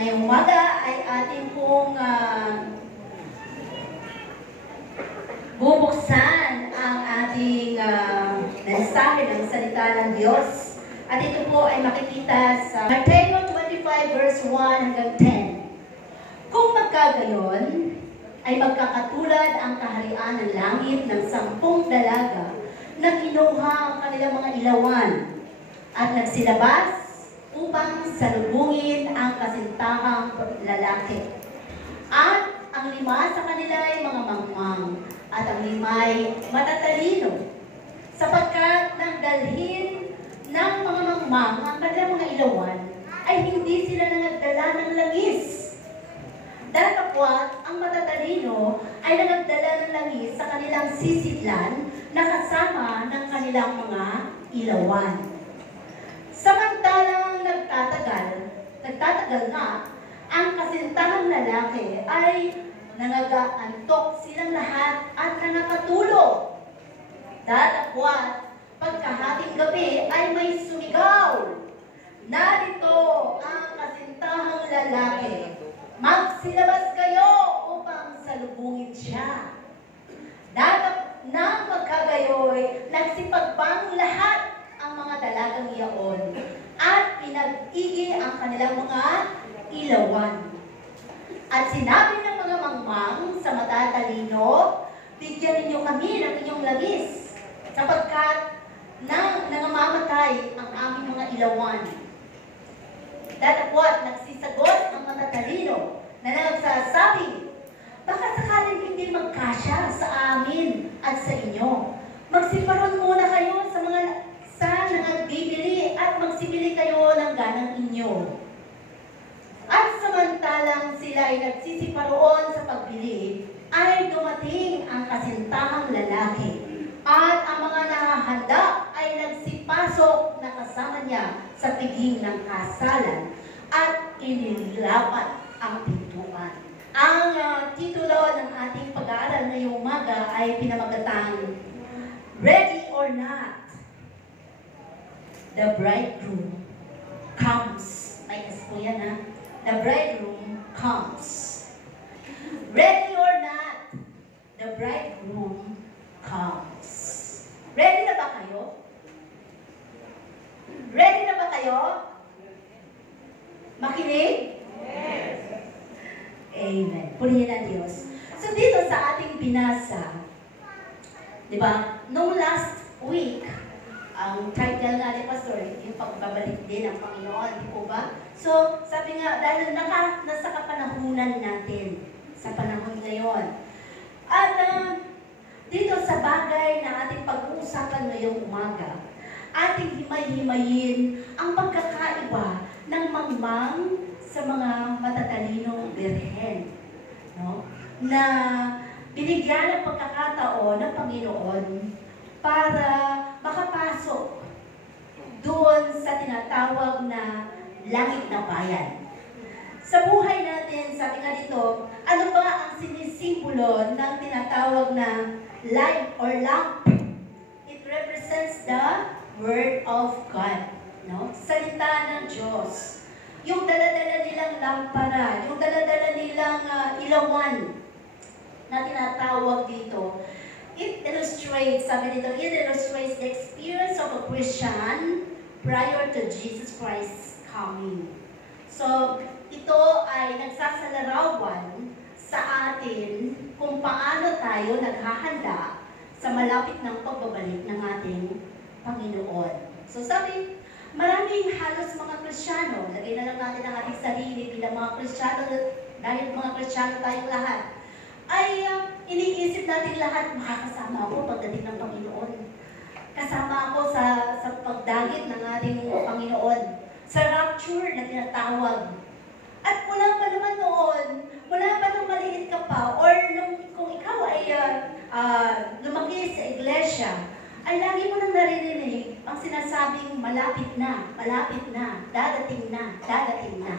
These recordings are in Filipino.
ngayong umaga ay ating pong bubuksan ang ating mensahe ng salita ng Diyos. At ito po ay makikita sa Mateo 25 verse 1 hanggang 10. Kung magkagayon, ay magkakatulad ang kaharian ng langit ng 10 dalaga na kinuha ang kanilang mga ilawan at nagsilabas upang salubungin ang kasintahang lalaki. At ang 5 sa kanila ay mga mangmang at ang 5 ay matatalino, sapagkat nang dalhin ng mga mangmang ang kanilang mga ilawan, ay hindi sila nagdala ng langis. Datapwat ang matatalino ay nagdala ng langis sa kanilang sisidlan na kasama ng kanilang mga ilawan. Samantalang nagtatagal nga, ang kasintahang lalaki ay nangagaantok silang lahat at nangakatulog. Datapwat, pagkahating gabi ay may sumigaw, "Narito ang kasintahang lalaki, magsilabas kayo upang salubungin siya." Nang magkagayoy, nagsipagpang lahat ang mga dalagang iyaon at pinag-igi ang kanilang mga ilawan. At sinabi ng mga mangmang sa matatalino, "Bigyan ninyo kami ng inyong langis, sapagkat nangamamatay ang aming mga ilawan." Datapwat nagsisagot ang matatalino na nagsasabi, "Baka sakaling hindi magkasya sa amin at sa inyo, magsiparon muna kayo sa nagbibili at magsibili kayo ng ganang inyo." At samantalang sila ay nagsisiparoon sa pagbili, ay dumating ang kasintahang lalaki, at ang mga nakahanda ay nagsipasok na kasama niya sa piging ng kasalan at inilapat ang pintuan. Ang titulo ng ating pag-aaral ngayong umaga ay pinamagatang "Ready or Not, the Bridegroom Comes." May po yan, ha? The bridegroom comes. Ready or not, the bridegroom comes. Ready na ba kayo? Ready na ba kayo? Makinig? Yes. Amen. Purihin ang Diyos. So dito sa ating binasa, di ba, nung last week, ang title nga ni Pastor, yung pagbabalik din ng Panginoon, di po ba? So, sabi nga, dahil nasa kapanahunan natin, sa panahon ngayon. At dito sa bagay na ating pag-uusapan ngayong umaga, ating himay-himayin ang pagkakaiba ng mangmang sa mga matatalinong birhen. No? Na binigyan ng pagkakataon ng Panginoon para makapasok doon sa tinatawag na langit na bayan. Sa buhay natin, sabi nga dito, ano ba ang sinisimbolo ng tinatawag na light or lamp? It represents the Word of God. No? Salita ng Diyos. Yung daladala nilang lampara, yung daladala nilang ilawan na tinatawag dito, it illustrates, sabi dito, it illustrates the experience of a Christian prior to Jesus Christ's coming. So, ito ay nagsasalarawan sa atin kung paano tayo naghahanda sa malapit ng pagbabalik ng ating Panginoon. So, sabi, maraming halos mga Kristiyano, lagay na lang natin ang ating sarili bilang mga Kristiyano, dahil mga Kristiyano tayong lahat, ay iniisip natin lahat, makakasama ako pagdating ng Panginoon. Kasama ako sa pagdagit ng ating Panginoon, sa rapture na tinatawag. At mula pa naman noon, mula pa nung maliit ka pa, or kung ikaw ay lumaki sa iglesia, ay lagi mo nang naririnig ang sinasabing malapit na, dadating na, dadating na.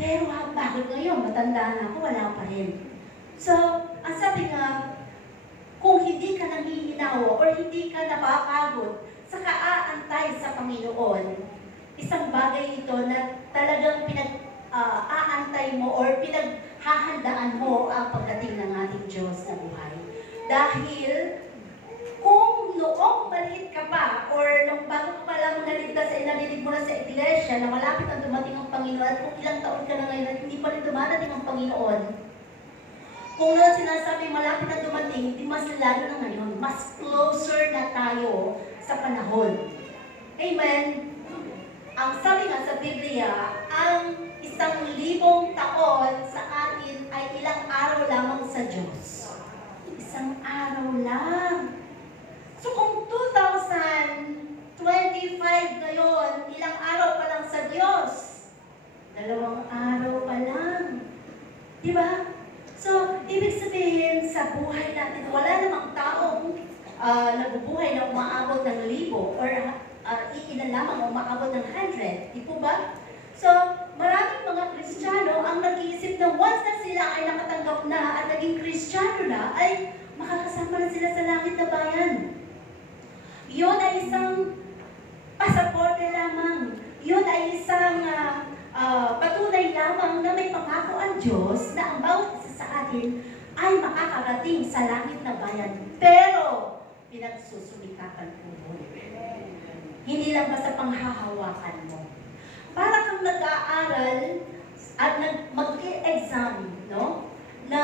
Pero bakit ngayon, matanda na ako, wala pa rin. So, ang sabi nga, kung hindi ka nanghihinawa or hindi ka napapagod sa kaantay sa Panginoon, isang bagay ito na talagang hinihintay mo or pinaghahandaan mo ang pagdating ng ating Diyos na buhay. Dahil kung noong maliit ka pa or nung bago ka pa lang narinig mo na sa iglesia na malapit ang dumating ang Panginoon at kung ilang taon ka na ngayon at hindi pa rin dumadating ang Panginoon, kung na sinasabi malapit na dumating, di mas lalo na ngayon, mas closer na tayo sa panahon. Amen? Ang sabi nga sa Biblia, ang 1,000 taon sa atin ay ilang araw lamang sa Diyos. Isang araw lang. So kung 2025 ngayon, ilang araw pa lang sa Diyos? 2 araw pa lang. Diba? So, ibig sabihin sa buhay natin, wala namang taong nabubuhay na umaabot ng 1,000 or iilan lamang umaabot ng 100. Di po ba? So, maraming mga Kristiyano ang nag-iisip na once na sila ay nakatanggap na at naging Kristiyano na, ay makakasama na sila sa langit na bayan. Yun ay isang pasaporte lamang. Yun ay isang patunay lamang na may pangako ang Diyos na ang bawat isa sa atin ay makakarating sa langit na bayan. Pero, pinagsusumikapan po mo. Hindi lang basta panghahawakan mo. Para kang nag-aaral at mag-exam, no? Na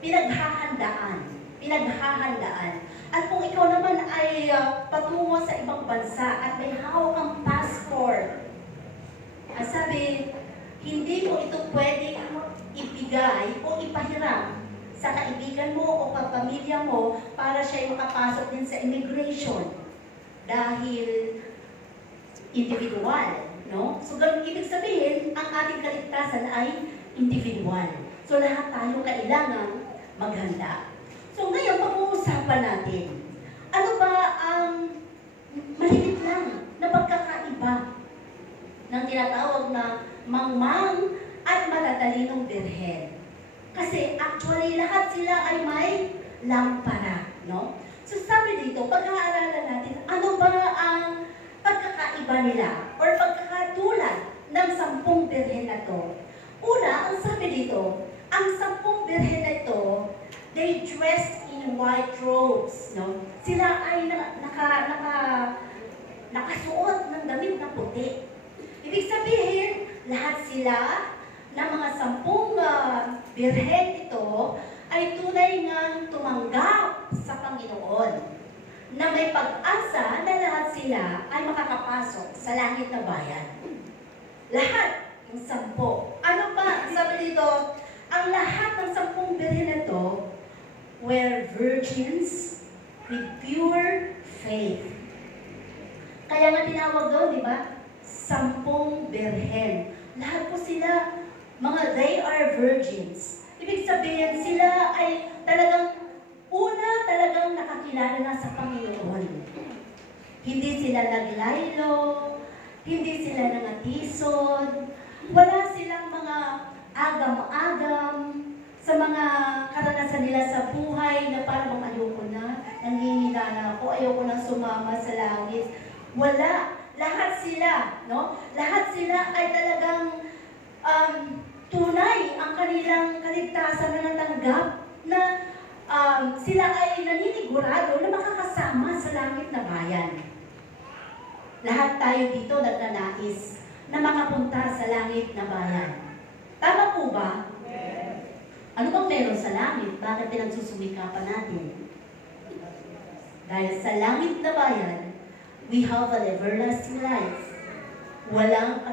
pinaghahandaan. At kung ikaw naman ay patungo sa ibang bansa at may hawak kang passport, sabi, hindi mo ito pwedeng ibigay o ipahiram sa kaibigan mo o kapamilya mo para siya makapasok din sa immigration. Dahil individual, no? So, ganun ibig sabihin, ang ating kaligtasan ay individual. So, lahat tayo kailangan maghanda. So, ngayon, pag-uusapan natin, ano ba ang maliit lang na pagkakaiba ng tinatawag na mangmang at matatalinong birhen? Kasi actually, lahat sila ay may lampara, no? So, sabi dito, pag-aaralan natin, ano ba ang pagkakaiba nila or pagkakatulad ng 10 birhen na to? Una, ang sabi dito, ang 10 birhen na ito, they dressed in white robes, no? Sila ay nakasuot ng damit na puti. Ibig sabihin, lahat sila na mga 10 birhen ito ay tunay ngang tumanggap sa Panginoon na may pag-asa na lahat sila ay makakapasok sa langit na bayan. Lahat ng 10. Ano pa? Sabi dito, ang lahat ng 10 birhen na ito were virgins with pure faith. Kaya nga tinawag doon, di ba? 10 birhen. Lahat po sila, they are virgins. Ibig sabihin, sila ay talagang nakakilala na sa Panginoon. Hindi sila naglaylo, hindi sila nangatisod, wala silang mga agam-agam sa mga karanasan nila sa buhay na parang ayoko na, nanghihina na ako, ayoko na sumama sa langit. Wala. Lahat sila, no? Lahat sila ay talagang tunay ang kanilang kaligtasan na natanggap na sila ay naninigurado na makakasama sa langit na bayan. Lahat tayo dito nagnanais na makapunta sa langit na bayan. Tama po ba? Yes. Ano bang meron sa langit? Bakit pinagsusumikapan natin? Dahil sa langit na bayan, we have an everlasting life. Walang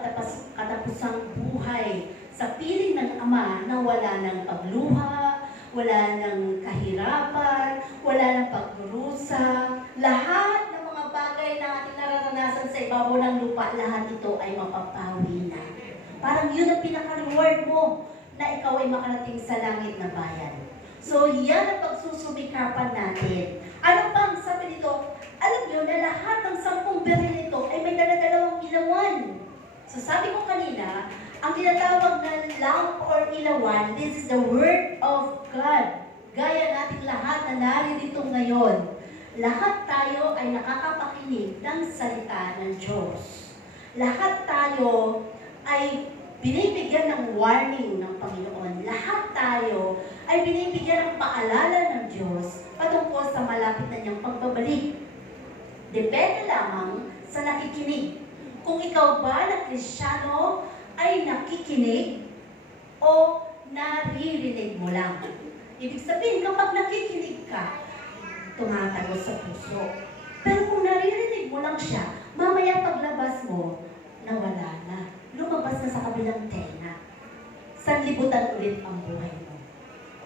katapusang buhay sa piling ng Ama na wala ng pagluha, wala ng kahirapan, wala ng pagdurusa. Lahat ng mga bagay na ating nararanasan sa ibabaw ng lupa, lahat ito ay mapapawi na. Parang yun ang pinaka-reward mo na ikaw ay makarating sa langit na bayan. So, yan ang pagsusumikapan natin. Ano pang sabi dito? Alam nyo na lahat ng 10 birhen nito ay may dala-dalawang ilawan. So, sabi ko kanina, ang tinatawag na lamp or ilawan, this is the Word of God. Gaya nating lahat na naririto ngayon. Lahat tayo ay nakakapakinig ng salita ng Diyos. Lahat tayo ay binibigyan ng warning ng Panginoon. Lahat tayo ay binibigyan ng paalala ng Diyos patungkol sa malapit na niyang pagbabalik. Depende lamang sa nakikinig. Kung ikaw ba na Kristiyano ay nakikinig o naririnig mo lang. Ibig sabihin, kapag nakikinig ka, tumatagos sa puso. Pero kung naririnig mo lang siya, mamaya paglabas mo, nawala na. Lumabas na sa kabilang tenga. Sanlibutan ulit ang buhay mo.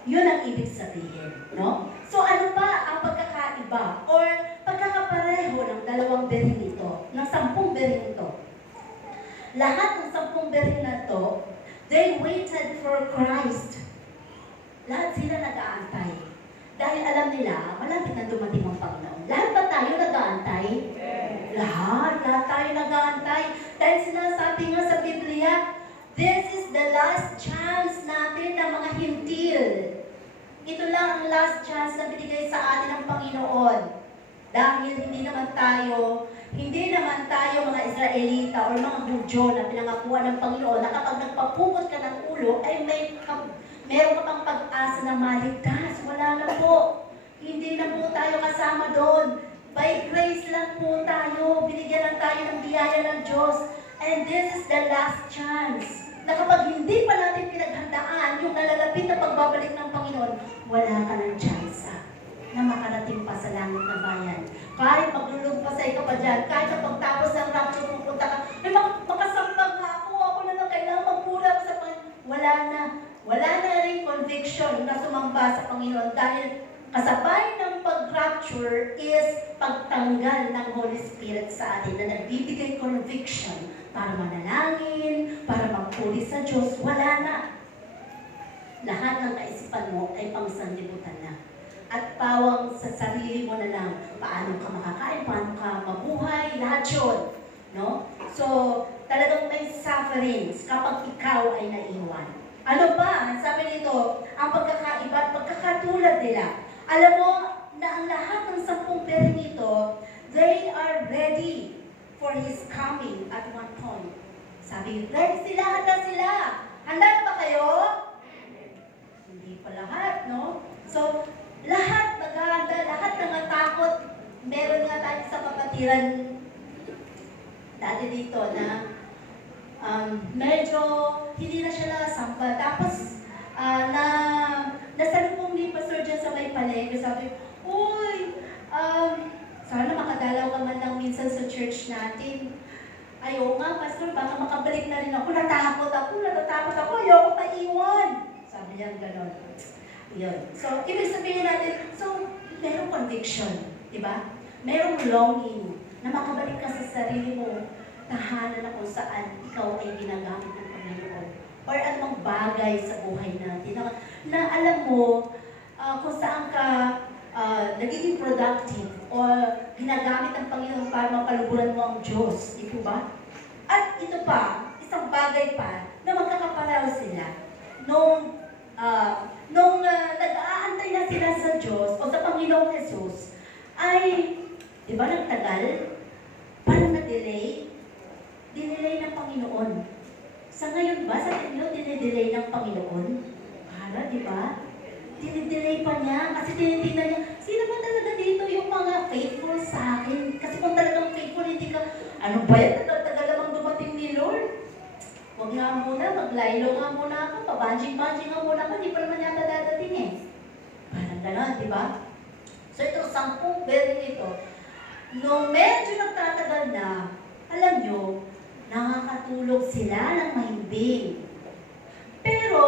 Yun ang ibig sabihin, no? So ano ba ang pagkakaiba or pagkakapareho ng dalawang berhin ito, ng 10 berhin ito? Lahat ng 10 berhin na to, they waited for Christ. Lahat sila nag-aantay. Dahil alam nila, malapit na dumating ang Panginoon. Lahat ba tayo nag-aantay? Lahat tayo nag-aantay. Dahil sinasabi nga sa Biblia, this is the last chance natin ng mga hintil. Ito lang ang last chance na binigay sa atin ng Panginoon. Dahil hindi naman tayo mga Israelita o mga Hudyo na pinangakuan ng Panginoon na kapag nagpapugot ka ng ulo, ay meron ka pang pag-asa na maligtas. Wala na po. Hindi na po tayo kasama doon. By grace lang po tayo. Binigyan lang tayo ng biyaya ng Diyos. And this is the last chance. Na kapag hindi pa natin pinaghandaan yung nalalapit na pagbabalik ng Panginoon, wala ka ng chance na makarating pa sa langit na bayan. Kahit maglulugpasay ka pa dyan, kahit na pagtapos ng rapture, pupunta ka, ay makasambag nga ako na lang, kailangan magpula sa Panginoon. Wala na rin conviction na sumamba sa Panginoon dahil kasabay ng pag-rapture is pagtanggal ng Holy Spirit sa atin na nagbibigay conviction para manalangin, para magpuli sa Diyos. Wala na. Lahat ng kaisipan mo ay pangsanlibutan na. At pawang sa sarili mo na lang, paano ka makakain, paano ka mabuhay, lahat yun. No? So, talagang may sufferings kapag ikaw ay naiwan. Ano ba? Sabi nito, ang pagkakaiba at pagkakatulad nila. Alam mo na ang lahat ng 10 berhin nito, they are ready for His coming at one point. Sabi, ready sila, handa sila. Handa ba kayo? Hindi pa lahat, no? So, lahat naghahanda, lahat nangatakot. Meron nga tayo sa kapatiran dati dito na medyo hindi na siya nasamba. Tapos, nasalubong ni Pastor dyan sa may palengke. Sabi, uy, sana makadalaw ka man lang minsan sa church natin. Ayaw nga, Pastor, baka makabalik na rin ako. Natatakot ako, ayaw ko maiwan. Sabi niya gano'n. Yun. So, ibig sabihin natin, so, merong conviction, di ba? Merong longing na makabalik ka sa sarili mo, tahanan na kung saan ikaw ay ginagamit ng Panginoon. Or anumang bagay sa buhay natin. Na alam mo, kung saan ka nagiging productive o ginagamit ng Panginoon para mapaluburan mo ang Diyos. Ito ba? At ito pa, isang bagay pa na magkakapareho sila. Nung nag-aantay na sila sa Diyos o sa Panginoong Jesus, ay, di ba nagtagal? Parang na-delay? Dinelay ng Panginoon. Sa ngayon ba, sa inyo, dinidelay ng Panginoon? Hala, di ba? Dinidelay pa niya kasi tinitingnan niya, sino ba talaga dito yung mga faithful sa akin? Kasi kung talagang faithful, hindi ka, ano ba yan? Tagal namang dumating ni Lord. Huwag nga muna, maglaylo nga muna ako, pabanjing-banjing nga muna ako, hindi pa naman yata dadating eh. Parang gano'n, di ba? So itong 10 berhin ito, nung medyo nagtatagal na, alam nyo, nakakatulog sila ng mahimbing. Pero,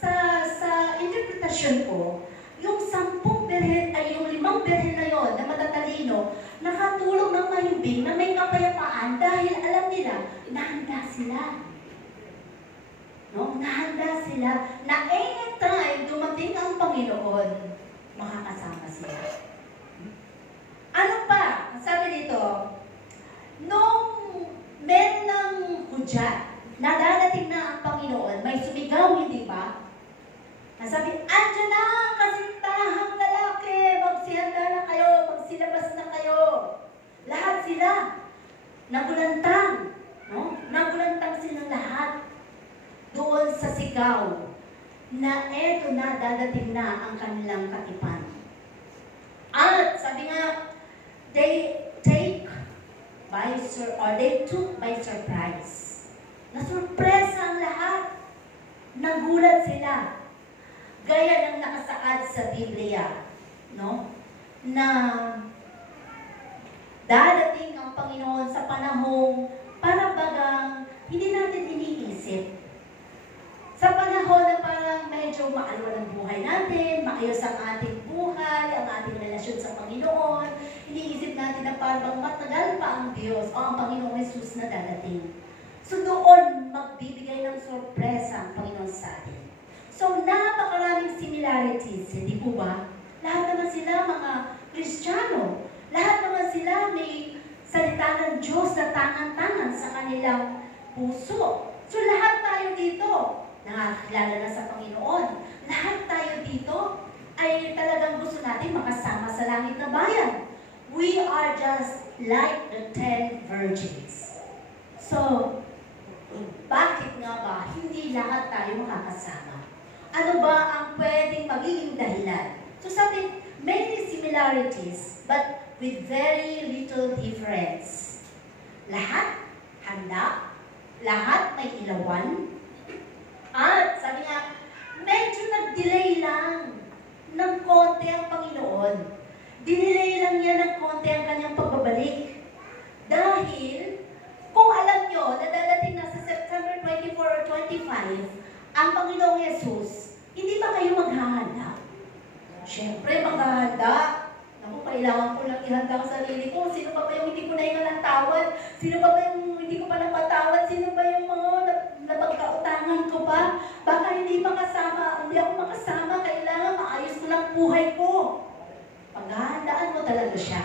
sa interpretasyon ko, yung 10 berhin ay yung 5 berhin na yon na matatalino, nakatulog ng mahimbing na may kapayapaan dahil alam nila, nahanda sila. No? Nahanda sila na anytime dumating ang Panginoon, makakasama sila. Ano pa? Sabi dito, nung meron ng hudyat na dadating na ang Panginoon, may sumigaw, hindi ba? Nasabi, andyan na ang kasintahang lalaki, magsihanda na kayo, magsilabas na kayo. Lahat sila, nagulantang, no? Nagulantang silang lahat. sa sigaw na eto na, dadating na ang kanilang katipan. At sabi nga, they took by surprise. Nasurpresa ang lahat. Nagulat sila. Gaya ng nakasaad sa Biblia, no? Na dadating ang Panginoon sa panahong para bagang hindi natin iniisip. Sa panahon na parang medyo maalwa ng buhay natin, maayos ang ating buhay, ang ating relasyon sa Panginoon, iniisip natin na parang matagal pa ang Diyos o ang Panginoong Jesus na dadating. So doon, magbibigay ng sorpresa ang Panginoon sa atin. So napakaraming similarities, hindi po ba? Lahat naman sila mga Kristiyano. Lahat naman sila may salita ng Diyos na tangan-tangan sa kanilang puso. So lahat tayo dito, nakakilala na sa Panginoon. Lahat tayo dito ay talagang gusto natin makasama sa langit na bayan. We are just like the 10 virgins. So, bakit nga ba hindi lahat tayo makakasama? Ano ba ang pwedeng magiging dahilan? So sabi, many similarities, but with very little difference. Lahat handa, lahat may ilawan. At sabi nga, medyo nag-delay lang ng konti ang Panginoon. Dinelay lang niya ng konti ang kanyang pagbabalik. Dahil, kung alam nyo na dadating na sa September 24 or 25, ang Panginoong Jesus, hindi ba kayo maghahanda? Siyempre, maghahanda. Naku, kailangan ko lang ihanda ang sarili ko. Sino pa ba yung hindi ko na hinga ng tawad? Sino pa ba yung hindi ko pa napatawad? Sino ba yung mga napagkautangan ko pa? Baka hindi ako makasama. Kailangan maayos ko lang buhay ko. Paghahandaan mo talaga siya.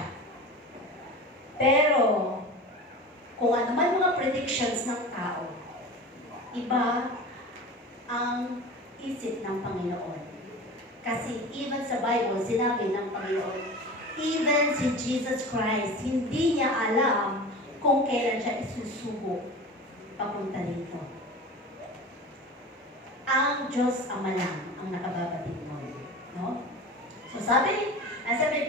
Pero, kung ano man mga predictions ng tao, iba ang isip ng Panginoon. Kasi even sa Bible, sinabi ng Panginoon, even si Jesus Christ, hindi niya alam kung kailan siya isusubo papunta dito. Ang Diyos Ama lang ang nakababatid mo. No? So sabi,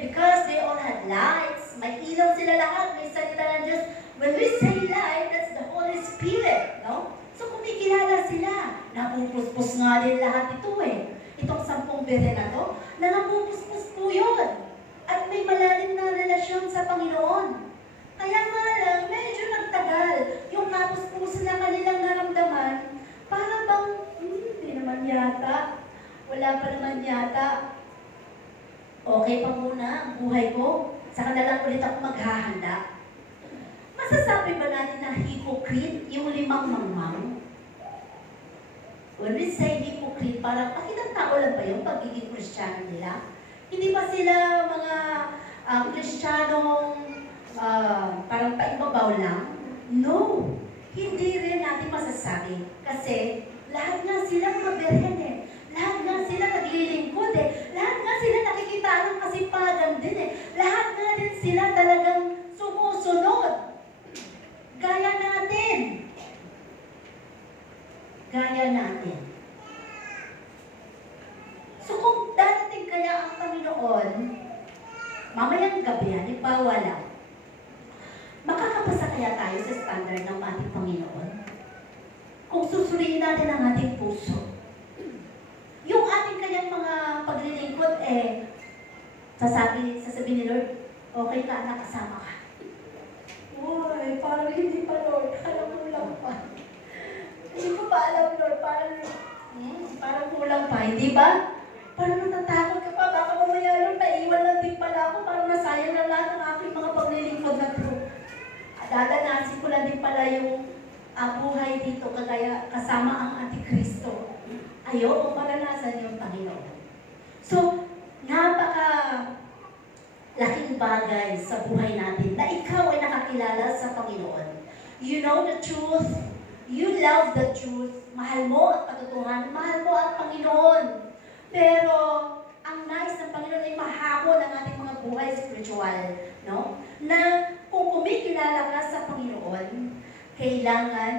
because they all had lights, may ilaw sila lahat, may salita ng Diyos. When we say light, that's the Holy Spirit. No? So kumikilala sila. Napupuspos nga din lahat ito eh. Itong 10 bere na to, na napupuspos po yun. At may malalim na relasyon sa Panginoon. Kaya nga lang, medyo nagtagal. Yung napuspuso na kanilang naramdaman, parang bang, hindi naman yata. Wala pa naman yata. Okay pa muna ang buhay ko. Saka na lang ulit ako maghahanda. Masasabi ba natin na hypocrite yung 5 mangmang? When we say hypocrite, parang pakitang tao lang ba yung pagiging Kristiyano nila? Hindi ba sila mga Kristiyanong parang paibabaw lang? No! Hindi rin natin masasabi. Kasi lahat nga sila mga berhen eh. Lahat nga sila naglilingkod eh. Lahat nga sila nakikita ng kasipagan din eh. Lahat nga din sila talagang sumusunod. Gaya natin. Gaya natin. So kung dadating kaya ang Panginoon, mamayang gabi, halimbawa lang, makakapasa kaya tayo sa standard ng ating Panginoon? Kung susuriin natin ang ating puso, yung ating kanyang mga paglilingkod, sasabihin ni Lord, okay ka, anak, kasama ka. Uy, parang hindi pa, Lord. Alam mo lang pa. Hindi ko pa alam, Lord. Parang kulang pa, hindi ba? Parang natatakot ka pa. Baka mamaya, Lord, naiwan lang din pala ako. Parang nasayang na lahat ng aking mga paglilingkod na ito. Dadanasin ko lang din pala yung buhay dito, kagaya kasama ang Antikristo. Ayoko maranasan yung Panginoon. So, laking bagay sa buhay natin na ikaw ay nakakilala sa Panginoon. You know the truth. You love the truth. Mahal mo ang katotohanan. Mahal mo ang Panginoon. Pero, ang nais ng Panginoon ay mahamon ang ating mga buhay spiritual. No? Na kung kumikilala ka sa Panginoon, kailangan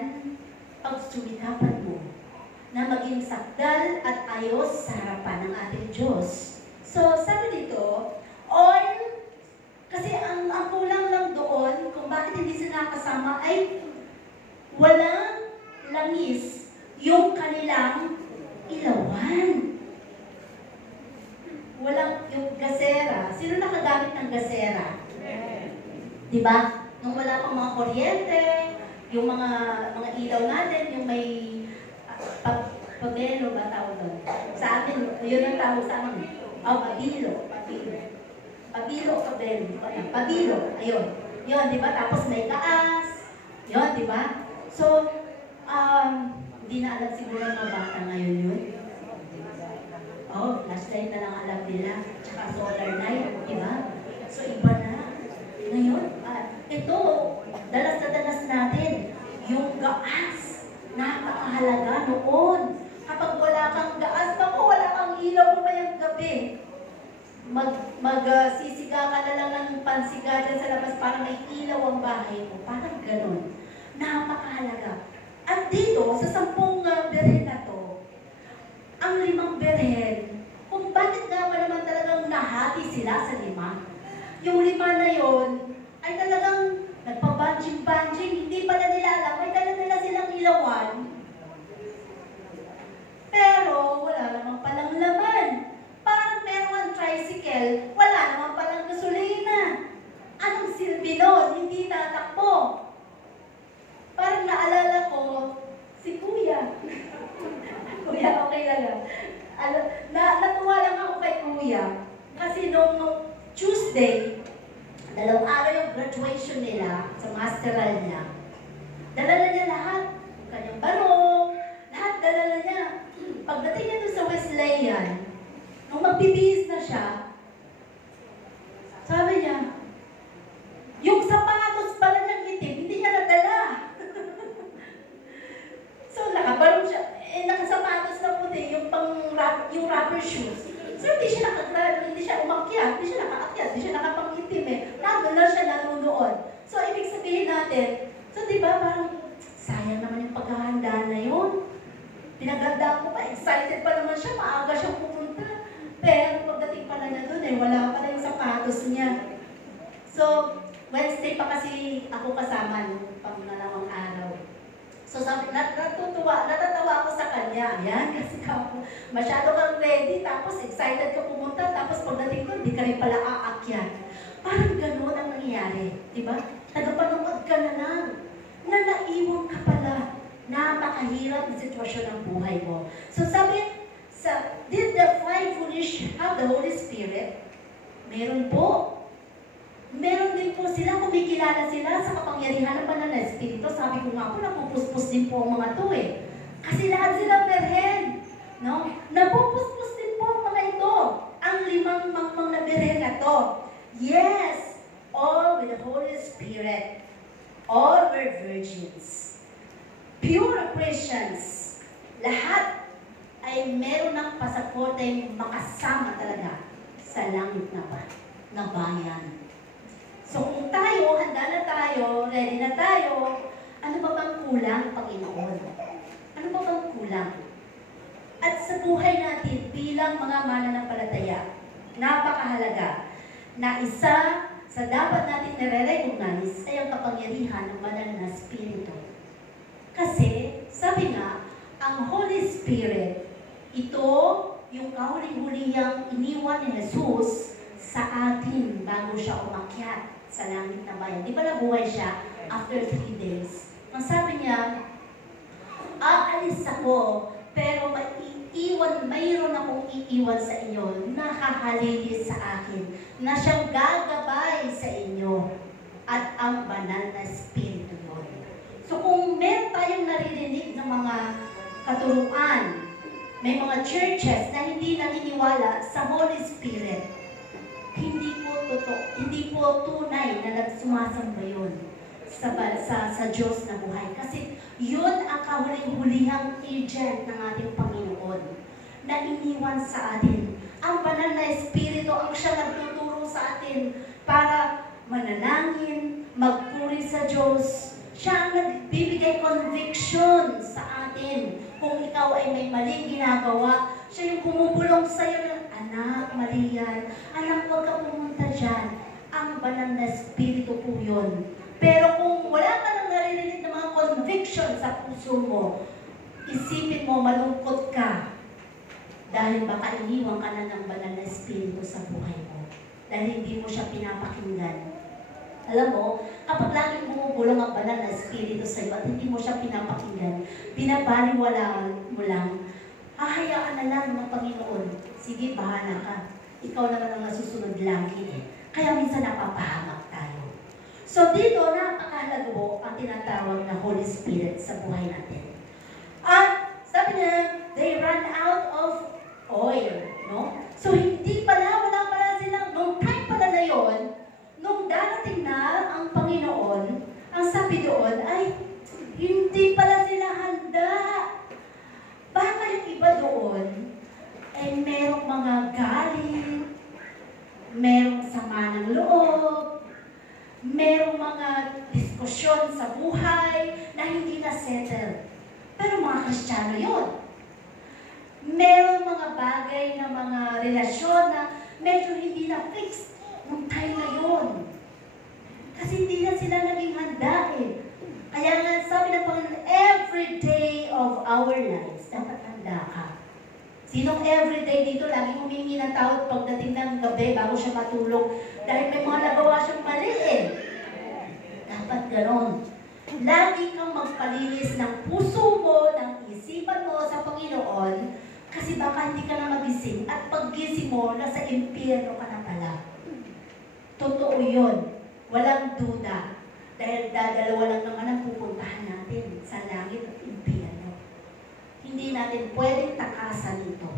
pagsumikapan mo na maging sakdal at ayos sa harapan ng ating Diyos. So, sabi dito, oil, kasi ang kulang lang doon, kung bakit hindi sila kasama, ay walang langis yung kanilang ilawan. Walang yung gasera. Sino nakagamit ng gasera? Diba? Nung wala pang mga kuryente, yung mga ilaw natin, yung may pabelo ba tawag doon? Sa amin, yun ang tawag sa amin. Pabilo. Pabilo. Ayun. Yun, di ba? Tapos may taas. Yun, di ba? So, hindi na alam siguro ng mga bata ngayon yun. Flashlight na lang alam nila. Tsaka solar light, di ba? So, iba na. Ngayon, ito, dalas na dalas natin, yung gaas, napakahalaga noon. Kapag wala kang gaas, wala kang ilaw mamayang gabi. Sisiga ka na lang ng pansiga dyan sa labas para may ilaw ang bahay mo. Parang ganun. Napakahalaga. At dito, sa 10 berhen na to, ang 5 berhen, kung bakit nga ba naman talagang nahati sila sa 5, yung 5 na yon ay talagang nagpa-banjing-banjing, hindi pala nila alam, may dala nila silang ilawan. Pero wala namang palang laman. Parang meron ang tricycle, wala namang palang gasolina. Anong silbi nun? Hindi tatakbo. Parang naalala ko, si Kuya. Kuya, okay lang. Natuwa lang ako kay Kuya. Kasi nung Tuesday, 2 araw yung graduation nila sa masteral niya. Dala niya lahat. Yung kanyang barong, lahat dala niya. Pagdating niya doon sa Wesleyan, nung magbibihis na siya, sabi niya, yung sapatos pala niyang itim, hindi niya nadala. So, nakabarong siya. Nakasapatos na puti, yung rubber shoes. So, hindi siya umakyat, hindi siya nakaakyat, hindi siya nakapangitim Nandun lang siya nanunood. So, ibig sabihin natin, so di ba parang sayang naman yung paghahanda na yun. Pinagandaan ko pa, excited pa naman siya, maaga siyang pupunta. Pero pagdating pala na dun wala pala yung sapatos niya. So, Wednesday pa kasi ako kasama nung pangalawang araw. So sabi, natatawa ako sa kanya. Yan, kasi masyado kang ready, tapos excited ka pumunta, tapos pagdating ko, hindi ka rin pala aakyat. Parang gano'n ang nangyayari, di ba? Nagpanood ka na lang, na naiwan ka pala. Napakahirap na sitwasyon ng buhay mo. So sabi, did the 5 foolish have the Holy Spirit? Meron po. Meron din po sila, kumikilala sila sa kapangyarihan ng banal na Espiritu. Sabi ko nga po, napupuspos din po ang mga to Kasi lahat sila berhen. No? Napupuspos din po ang mga ito. Ang 5 mangmang na berhen na to. Yes, all with the Holy Spirit. All were virgins. Pure Christians. Lahat ay meron ng pasaporte makasama talaga sa langit na bayan. So kung tayo, handa na tayo, ready na tayo, ano ba bang kulang, Panginoon? Ano ba bang kulang? At sa buhay natin bilang mga mananampalataya, napakahalaga na isa sa dapat natin nare-recognize ay ang kapangyarihan ng banal na Espiritu. Kasi, sabi nga, ang Holy Spirit, ito yung kahuling-hulihang iniwan ni Jesus sa atin bago siya umakyat sa langit na bayan. Di ba nabuhay siya after 3 days? Ang sabi niya, aalis ako, pero mayroon akong iiwan sa inyo na hahalilis sa akin, na siyang gagabay sa inyo, at ang banal na Espiritu yun. So kung meron tayong naririnig ng mga katuruan, may mga churches na hindi naniniwala sa Holy Spirit, hindi po tunay na nagsumasamba yun sa Diyos na buhay. Kasi yun ang kahuling-hulihang agent ng ating Panginoon na iniwan sa atin. Ang banal na Espiritu ang siya nagtuturo sa atin para manalangin, magpuri sa Diyos. Siya ang nagbibigay conviction sa atin. Kung ikaw ay may maling ginagawa, siya yung bumubulong sa'yo ng, anak, mali yan. Anak, huwag ka pumunta dyan. Ang banal na espiritu po yun. Pero kung wala ka nang naririnig ng mga conviction sa puso mo, isipin mo, malungkot ka. Dahil baka iniwan ka na ng banal na espiritu sa buhay mo. Dahil hindi mo siya pinapakinggan. Alam mo, kapag laging bumubulong ang banal na espiritu sa iyo at hindi mo siya pinapakinggan, binabaliwala mo lang, hahayaan na lang ng Panginoon. Sige, bahala ka. Ikaw naman ang nasusunod lagi. Kaya minsan napapahamak tayo. So dito, napakahalaga po ang tinatawag na Holy Spirit sa buhay natin. At sabi niya, they run out of oil. No? So hindi pala, wala pala silang, nung time pala na yun, nung darating na ang Panginoon, ang sabi doon ay, hindi pala sila handa. Baka yung iba doon, ay merong mga galit, merong sama ng loob, merong mga diskusyon sa buhay na hindi na settle. Pero mga Kristiyano yun. Merong mga bagay na mga relasyon na medyo hindi na fixed nung time na yun. Kasi hindi na sila naging handa eh. Kaya nga sabi ng Panginoon, every day of our lives, dapat handa ka. Sinong everyday dito, laging humingi ng tawad pagdating ng gabi bago siya matulog dahil may mga nagawa siyang mali eh. Dapat ganon. Lagi kang magpalinis ng puso mo, ng isipan mo sa Panginoon kasi baka hindi ka na magising at paggising mo, nasa impyerno ka na pala. Totoo yun. Walang duda. Dahil dadalawa lang naman ang pupuntahan natin sa langit at impyerno. Hindi natin pwedeng takasan ito.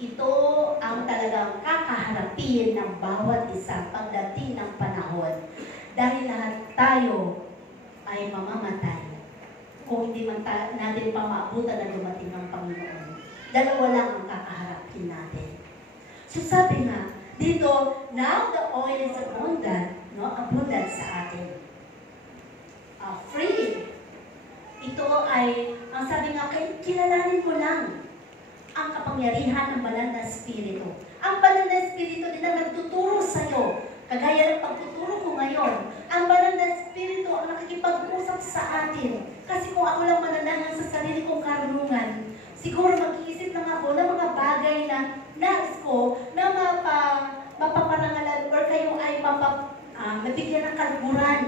Ito ang talagang kakaharapin ng bawat isa pagdating ng panahon. Dahil lahat tayo ay mamamatay kung hindi man natin pa maabutan na dumating ng Panginoon. Dalawa lang ang kakaharapin natin. So sabi nga, dito, now the oil is abundant, no? Abundant sa atin. Free. Ito ay, ang sabi nga, kilalanin mo lang ang kapangyarihan ng banal na espiritu. Ang banal na espiritu din ang nagtuturo sa'yo. Kagaya ng pagtuturo ko ngayon, ang banal na espiritu ang nakikipag-usap sa atin. Kasi kung ako lang mananangan sa sarili kong karunungan, siguro mag-iisip lang ako ng mga bagay na nais ko na mapaparangalan or kayo ay mabigyan ng kaluguran.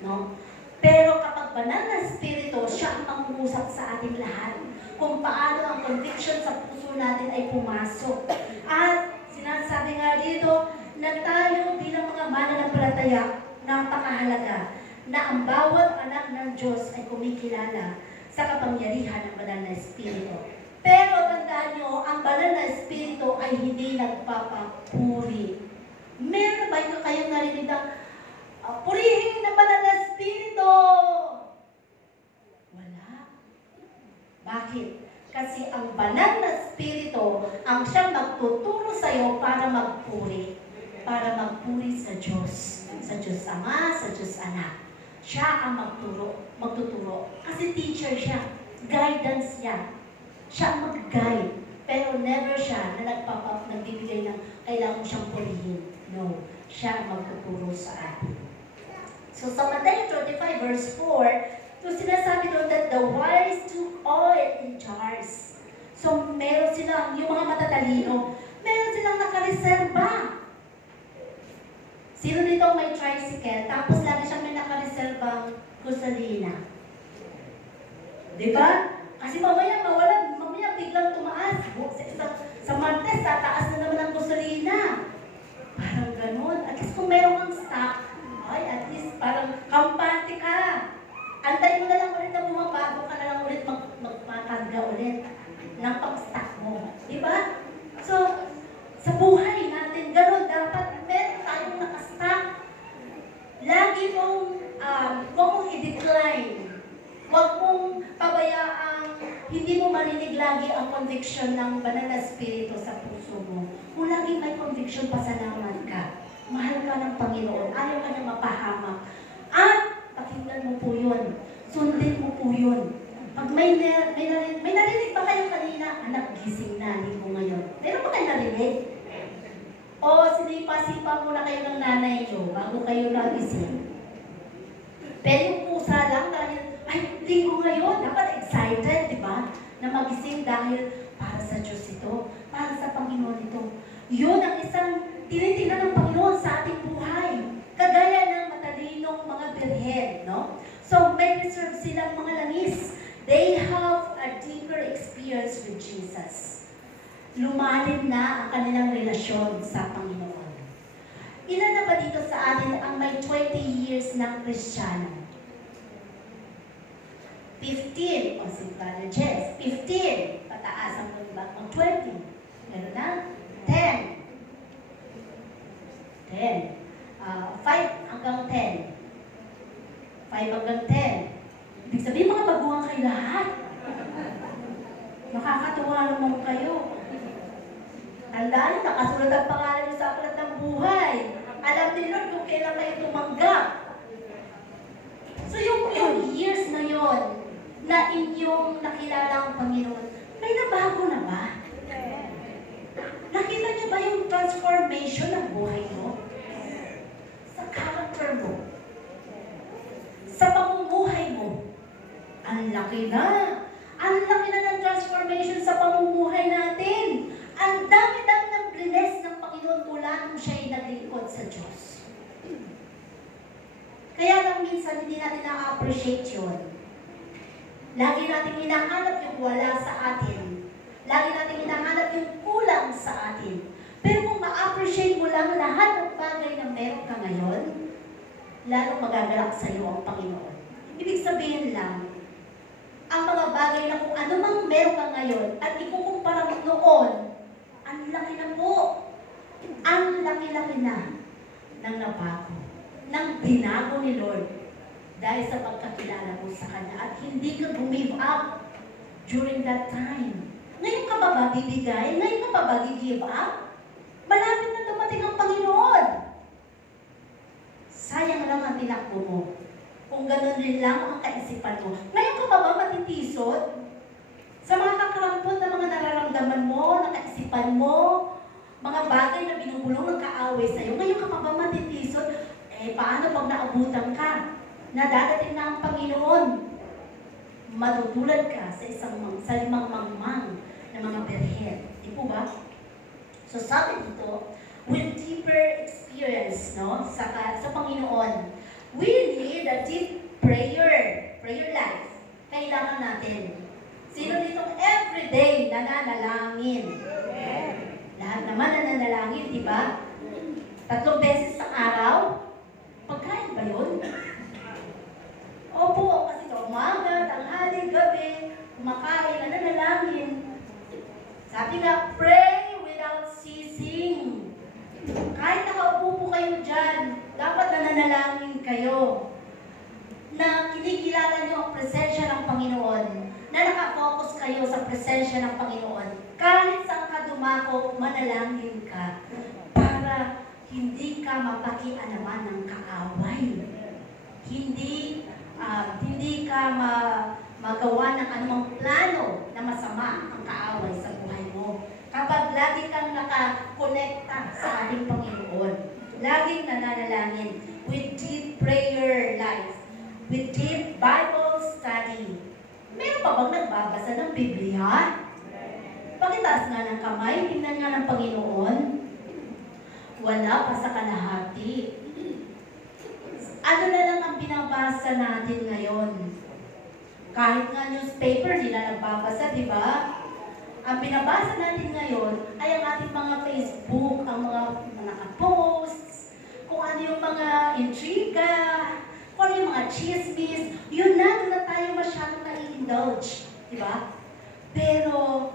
No? Pero kapag banal na espiritu, siya ang pangungusap sa ating lahat. Kung paano ang conviction sa puso natin ay pumasok. At sinasabi nga dito na tayo bilang mga mananampalataya, napakahalaga na ang bawat anak ng Diyos ay kumikilala sa kapangyarihan ng banal na espiritu. Pero tandaan nyo, ang banal na espiritu ay hindi nagpapapuri. Meron ba yung kayong narinig ng purihin ng banal na espiritu? Wala. Bakit? Kasi ang banal na espiritu ang siyang magtuturo sa iyo para magpuri. Para magpuri sa Diyos. Sa Diyos Ama, sa Diyos Anak. Siya ang magtuturo. Kasi teacher siya. Guidance niya. Siya ang mag-guide. Pero never siya na nagbibigay ng kailangan siyang purihin. No. Siya ang magtuturo sa atin. So sa Matthew 25 verse 4, so sinasabi doon that the wise took oil in jars. So meron silang, yung mga matatalino, meron silang nakareserba. Sino dito may tricycle, tapos lagi siyang may nakareserbang gasolina? Diba? Kasi mamaya mawalan, mamaya biglang tumaas. Sa Martes, tataas na naman ang gasolina. Parang ganun. At least kung meron kang stock, ay at least parang kampante ka. Antay mo na lang ulit na bumabago ka na lang ulit magpakarga ulit ng pag-stock mo. Diba? So, sa buhay natin, ganun, dapat meron tayong nakastock. Lagi mong, huwag mong i-decline. Huwag mong pabayaang hindi mo marinig lagi ang conviction ng banal na espiritu sa puso mo. Kung lagi may conviction, pasalamat ka. Mahal ka ng Panginoon. Ayaw ka na mapahamak. At pakinggan mo po yun. Sundin mo po yun. Pag may narinig ba kayo kanina, anak, gising na, hindi ko ngayon. Meron ba kayo narinig? O sinipa-sipa muna kayo ng nanay nyo bago kayo nagising. Pero yung pusa lang dahil, ay, hindi ko ngayon. Dapat excited, di ba? Na magising dahil para sa Diyos ito, para sa Panginoon ito. Yun ang isang tinitingnan ng Panginoon sa ating buhay. Kagaya ng matalinong mga birhen, no? So, may reserve silang mga langis. They have a deeper experience with Jesus. Lumalim na ang kanilang relasyon sa Panginoon. Ilan na ba dito sa atin ang may 20 years ng Kristiyano? 15. O si Brother Jess. 15. Pataas ang ba? O 20. Meron na? 10. 10. 5 hanggang 10. 5 hanggang 10. Ibig sabihin, mga baguhan kayo lahat. Nakakatuwa naman kayo. Tandaan, nakasulat ang pangalan niyo sa aklat ng buhay. Alam ni Lord kung kailan kayo tumanggap. So yung years na yon na inyong nakilala ang Panginoon, may nabago na ba? Nakita niyo ba yung transformation ng buhay mo? Sa character mo? Sa pamumuhay mo? Ang laki na! Ang laki na ng transformation sa pamumuhay natin! Ang dami-dami ng bless ng Panginoon mula nung siya'y naglingkod sa Diyos. Kaya lang minsan hindi natin na-appreciate yun. Lagi natin hinahanap yung wala sa atin. Lagi natin hinahanap yung kulang sa atin. Pero kung ma-appreciate mo lang lahat ng bagay na meron ka ngayon, lalong magagalak sa iyo ang Panginoon. Ibig sabihin lang, ang mga bagay na kung ano mang meron ka ngayon at ikukumpara mo noon, ang laki na po. Ang laki-laki na ng nabago, ng binago ni Lord dahil sa pagkakilala mo sa Kanya at hindi ka give up during that time. Ngayon ka ba ba bibigay? Ngayon ka ba ba give up? Malapit na dumating ang Panginoon. Sayang lang ang tinakbo mo. Kung ganun rin lang ang kaisipan mo. Ngayon ka ba ba matitisod? Sa mga kakarampot na mga nararamdaman mo, na kaisipan mo, mga bagay na binubulong ng kaaway sa'yo, ngayon ka pa ba matitisod? Paano pag naabutan ka? Nadadating na ang Panginoon. Matutulad ka sa limang mangmang na mga birhen. Di po ba? So sabi dito, with deeper experience, no, sa Panginoon, we need a deep prayer life. Kailangan natin. Sino ditong everyday nananalangin? Lahat naman nananalangin, di ba? 3 beses sa araw? Pagkain ba yun? Opo, kasi umaga, tanghali, gabi, kumakain, nananalangin. Sabi nga, pray without ceasing. Kahit nakaupo po kayo dyan, dapat nananalangin kayo. Na kinikilala niyo ang presensya ng Panginoon, na nakafocus kayo sa presensya ng Panginoon. Kahit saan ka dumako, manalangin ka para hindi ka mapakialaman ng kaaway. Hindi ka magawa ng anumang plano na masama ang kaaway sa buhay mo. Kapag lagi kang nakakonekta sa ating Panginoon, laging nananalangin with deep prayer life, with deep Bible study. Meron pa bang nagbabasa ng Biblia? Pakitaas nga ng kamay, tingnan nga ng Panginoon. Wala pa sa kalahati. Ano na lang ang binabasa natin ngayon? Kahit nga newspaper, nila nagbabasa, di ba? Ang binabasa natin ngayon ay ang ating mga Facebook, ang mga nakaposts, kung ano yung mga intriga, kung ano yung mga chismis, yun na tayo masyadong na-indulge, di ba? Pero,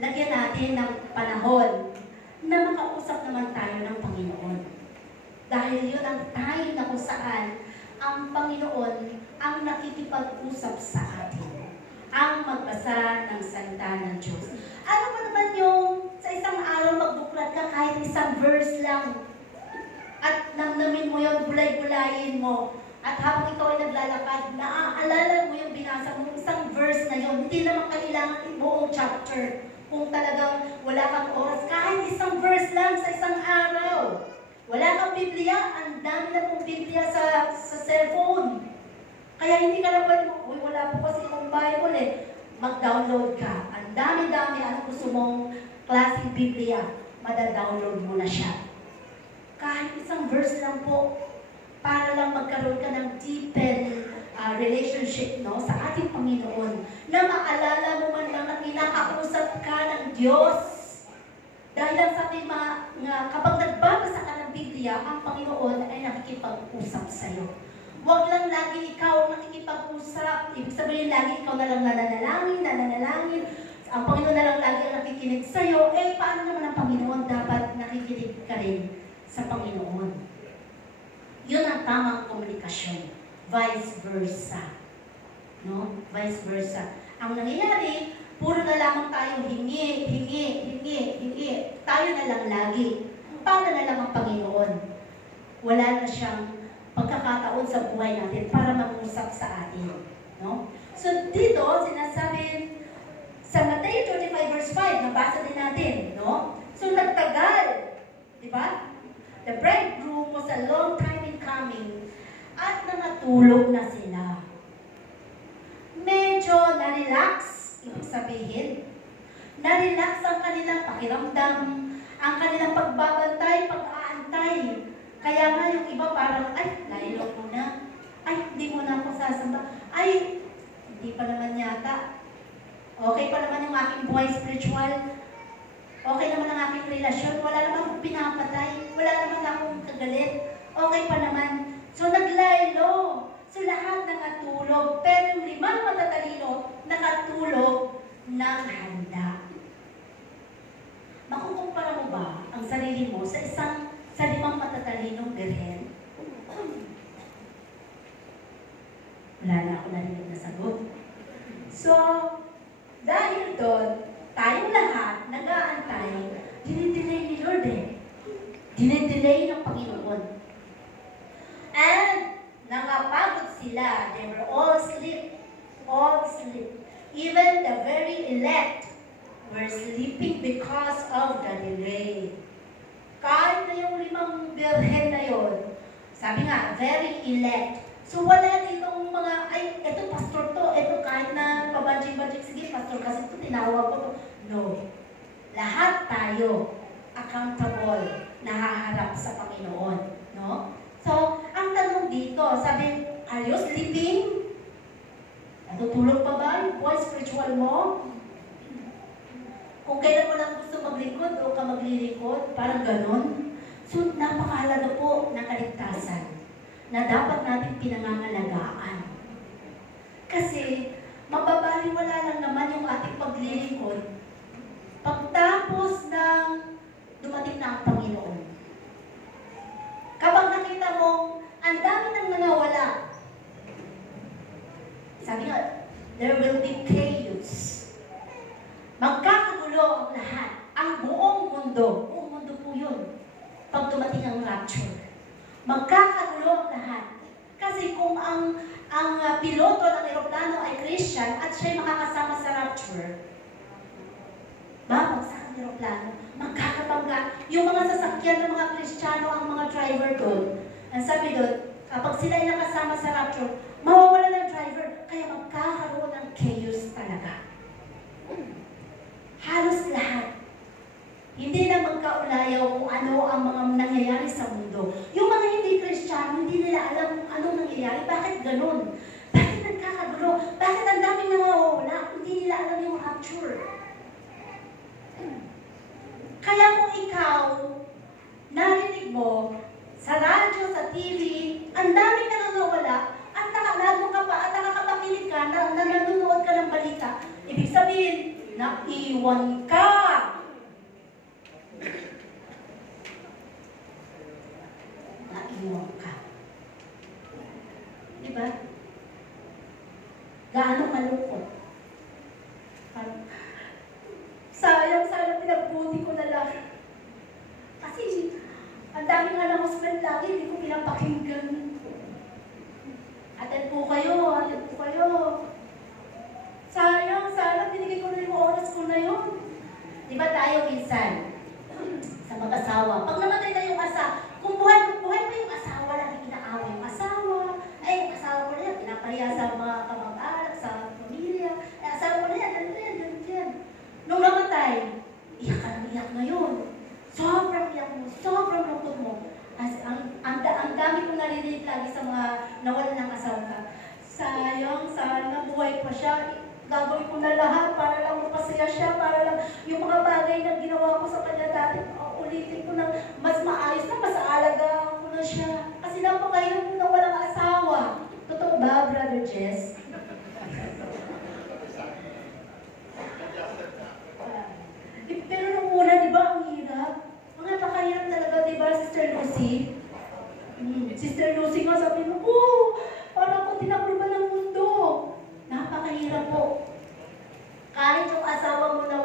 lagyan natin ng panahon na makausap naman tayo ng Panginoon. Dahil yun ang time na kung saan ang Panginoon ang nakikipag-usap sa atin. Ang magbasa ng salita ng Diyos. Ano ba naman yung sa isang araw magbuklat ka kahit isang verse lang at namnamin mo yun, bulay-bulayin mo, At habang ikaw ay naglalakad, naaalala mo yung binasa mo, isang verse na yun. Hindi naman kailangan yung buong chapter. Kung talagang wala kang oras, kahit isang verse lang sa isang araw. Wala kang Biblia, ang dami na pong Biblia sa cellphone. Kaya hindi ka na pwede, uy, wala po kasi akong Bible eh. Mag-download ka. Ang dami-dami, ano gusto mong klaseng Biblia, madadownload mo na siya. Kahit isang verse lang po, para lang magkaroon ka ng deepen relationship sa ating Panginoon, na maalala mo man lang na kinakausap ka ng Diyos. Dahil lang sa ating kapag nagbabasa ka ng Biblia, ang Panginoon ay nakikipag-usap sa iyo. Huwag lang lagi ikaw nakikipag-usap. Ibig sabihin, lagi ikaw na lang nananalangin. Ang Panginoon na lang lagi ang nakikinig sa iyo. Paano naman ang Panginoon dapat nakikinig ka rin sa Panginoon? Yun ang tamang komunikasyon. Vice versa. No? Vice versa. Ang nangyayari, puro na lamang tayo hingi. Tayo na lang lagi. Para na lang ang Panginoon. Wala na siyang pagkakataon sa buhay natin para mag-usap sa atin. No? So dito, sinasabi sa Matthew 25 verse 5, nabasa din natin. No? So nagtagal. Diba? The bridegroom was a long time in coming at nangatulog na sila. Medyo na-relax, ibig sabihin. Na-relax ang kanilang pakiramdam, ang kanilang pagbabantay, pag-aantay. Kaya nga yung iba parang, ay, laylo mo na. Ay, hindi mo na ako sasamba. Ay, hindi pa naman yata. Okay pa naman yung aking buhay spiritual. Okay naman ang aking relasyon. Wala naman akong pinapatay. Wala naman akong kagalit. Okay pa naman. So, naglaylo. So, lahat nakatulog. Pero yung 5 matatalino, nakatulog ng handa. Makukumpara mo ba ang sarili mo sa 5 matatalinong birhen? Wala na ako narinig na sagot. So, dahil doon, tayong lahat, nag-aantay, dinidelay ni Lord Dinidelay ng Panginoon. And, nakapagod sila. They were all asleep. All asleep. Even the very elect were sleeping because of the delay. Kahit na yung 5 birhen na yun, sabi nga, very elect. So, wala ditong mga, ay, eto pastor to, eto kahit na pabadjing-badjing, sige pastor, kasi ito tinawag ko to. No. Lahat tayo accountable, nahaharap sa Panginoon. No? So, ang tanong dito, sabi, are you sleeping? Natutulog pa ba yung buhay spiritual mo? Kung kailan mo lang gusto maglingkod o ka maglilingkod, parang ganon. So, napakahalaga po ng kaligtasan na dapat natin pinangangalagaan. Kasi, mababaliwala lang naman yung ating paglilingkod pagtapos ng dumating na ang Panginoon. Kapag nakita mo, ang dami nang nangawala, sabi nga, there will be chaos. Magkakagulo ang lahat. Ang buong mundo po yun, pag dumating ang rapture. Magkakagulo ang lahat. Kasi kung ang piloto ng eroplano ay Christian at siya'y makakasama sa rapture, babagsak ang eroplano, magkakabangga. Yung mga sasakyan ng mga Kristiyano, ang mga driver doon, ang sabi doon, kapag sila ay nakasama sa rapture, mawawala ng driver, kaya magkakaroon ng chaos talaga. Halos lahat. Hindi na magkaulayaw kung ano ang mga nangyayari sa mundo. Yung mga hindi Kristiyano, hindi nila alam kung anong nangyayari. Bakit ganun? Bakit nagkakagulo? Bakit ang daming nangawawala? Hindi nila alam yung rapture. Kaya kung ikaw, narinig mo, sa radyo, sa TV, ang daming nangawawala, at nakalado ka pa, at nakakapakinig ka, na nanonood ka ng balita, ibig sabihin, naiwan ka. Naiwan ka. Diba? Gaano kalungkot? Sayang, sana pinagbuti ko na lang. Kasi, ang dami nga ng husband lagi, hindi ko pinapakinggan. Atid po kayo, atid po kayo. Sayang, sana binigay ko na yung oras ko na yun. Di ba tayo minsan, sa mag-asawa, pag namatay na yung kung buhay pa yung asawa, lagi inaaway yung asawa, ay, yung asawa ko na yan, pinapahiya sa mga kamag-anak, sa pamilya, ay, asawa ko na yan, ganito yan. Nung namatay, iyak ka ng iyak ngayon. Sobrang iyak mo, sobrang lungkot mo. Ang dami kong narinig lagi sa mga nawalan ng asawa ka. Sayang, sana buhay pa siya. Gagawin ko na lahat para lang mapasaya siya, para lang yung mga bagay na ginawa ko sa kanya dati, ulitin ko na mas maayos na, mas aalagaan ko na siya. Kasi napakahirap na walang asawa. Totoo ba, Brother Jess? Pero nung una, di ba, ang hirap? Mga napakahirap talaga, di ba, Sister Lucy? Sister Lucy nga sabi mo, parang ako tinakluban ng mundo. Napakahirap po. Kahit yung asawa mo na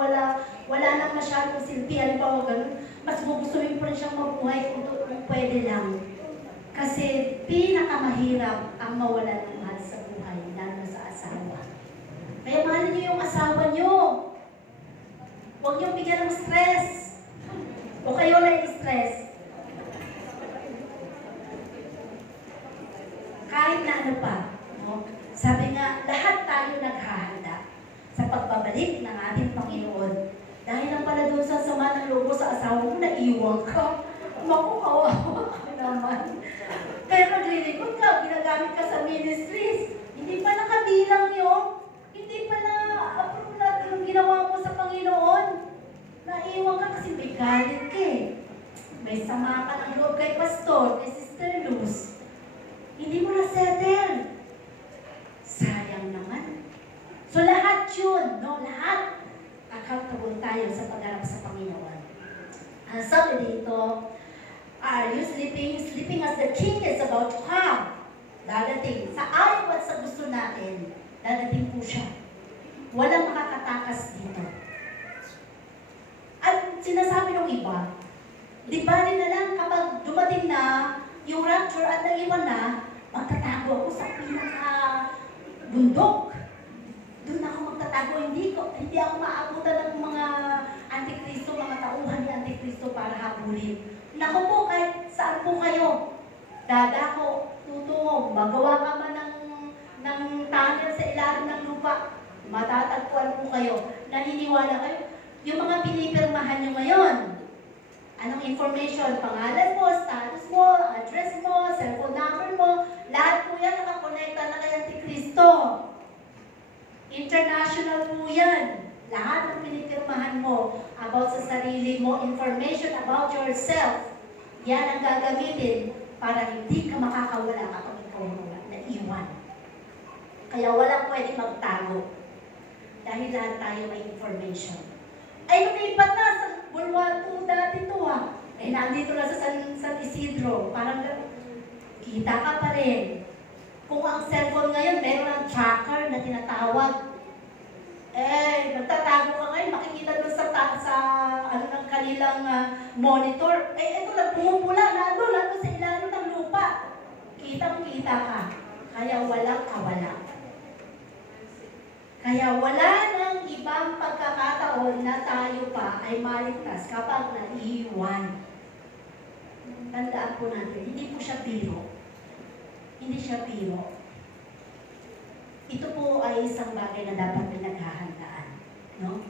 wala nang masyadong silbi, halimbawa ganun, mas gugustuhin pa rin siyang mabuhay kung pwede lang. Kasi pinakamahirap ang mawala ng mahal sa buhay, lalo sa asawa. Kaya mahalin niyo yung asawa niyo. Huwag niyong bigyan ng stress. O kayo na stress. Kahit na ano pa. No? Sabi nga, lahat tayo naghahanda sa pagbabalik ng ating Panginoon. Dahil lang pala doon sa sama ng loob sa asawa mo, naiwan ka. Maku, kawawa ka naman. Pero naglilingkod ka, ginagamit ka sa ministries. Hindi pa nakabilang yun. Hindi pa na-approve natin yung ginawa mo sa Panginoon. Naiwan ka kasi may galit ka eh. May sama ka ng loob kay Pastor, kay Sister Luz. Hindi mo na-settle. Sayang naman. So lahat yun, no? Lahat accountable tayo sa pagharap sa Panginoon. Ang sabi dito, are you sleeping? Sleeping as the King is about to come. Dadating. Sa ayaw at sa gusto natin, dadating po siya. Walang makakatakas dito. At sinasabi ng iba, di ba rin na lang kapag dumating na yung rapture at naiwan na, magtatago ako sa pinaka-bundok. Doon ako magtatago. Hindi ako maabutan ng mga antikristo, mga tauhan ni antikristo para habulin. Naku po, kahit saan po kayo, dadako, tutungo, magawa ka man ng tunnel sa ilalim ng lupa, matatagpuan po kayo. Naniniwala kayo. Yung mga pinipirmahan nyo ngayon, anong information, pangalan mo, status mo, address mo, cellphone number mo, lahat po yan nakakonekta na kay Antikristo. International po yan. Lahat ng pinipirmahan mo about sa sarili mo, information about yourself, yan ang gagamitin para hindi ka makakawala kapag ikaw naiwan. Kaya walang pwede magtago. Dahil lahat tayo may information. Ay, lumipat na sa Bulwato dati to Eh, nandito na sa San Isidro. Parang kita ka pa rin. Kung ang cellphone ngayon, meron ng tracker na tinatawag. Eh, nagtatago ka ngayon, makikita doon sa ano ng kanilang monitor. Eh, ito lang, pumupula, nandun sa ilalim ng lupa. Kitang-kita ka. Kaya walang kawala. Kaya wala nang ibang pagkakataon na tayo pa ay maligtas kapag naiiwan. Tandaan po natin, hindi po siya biro. Hindi siya biro. Ito po ay isang bagay na dapat pinaghahandaan. No?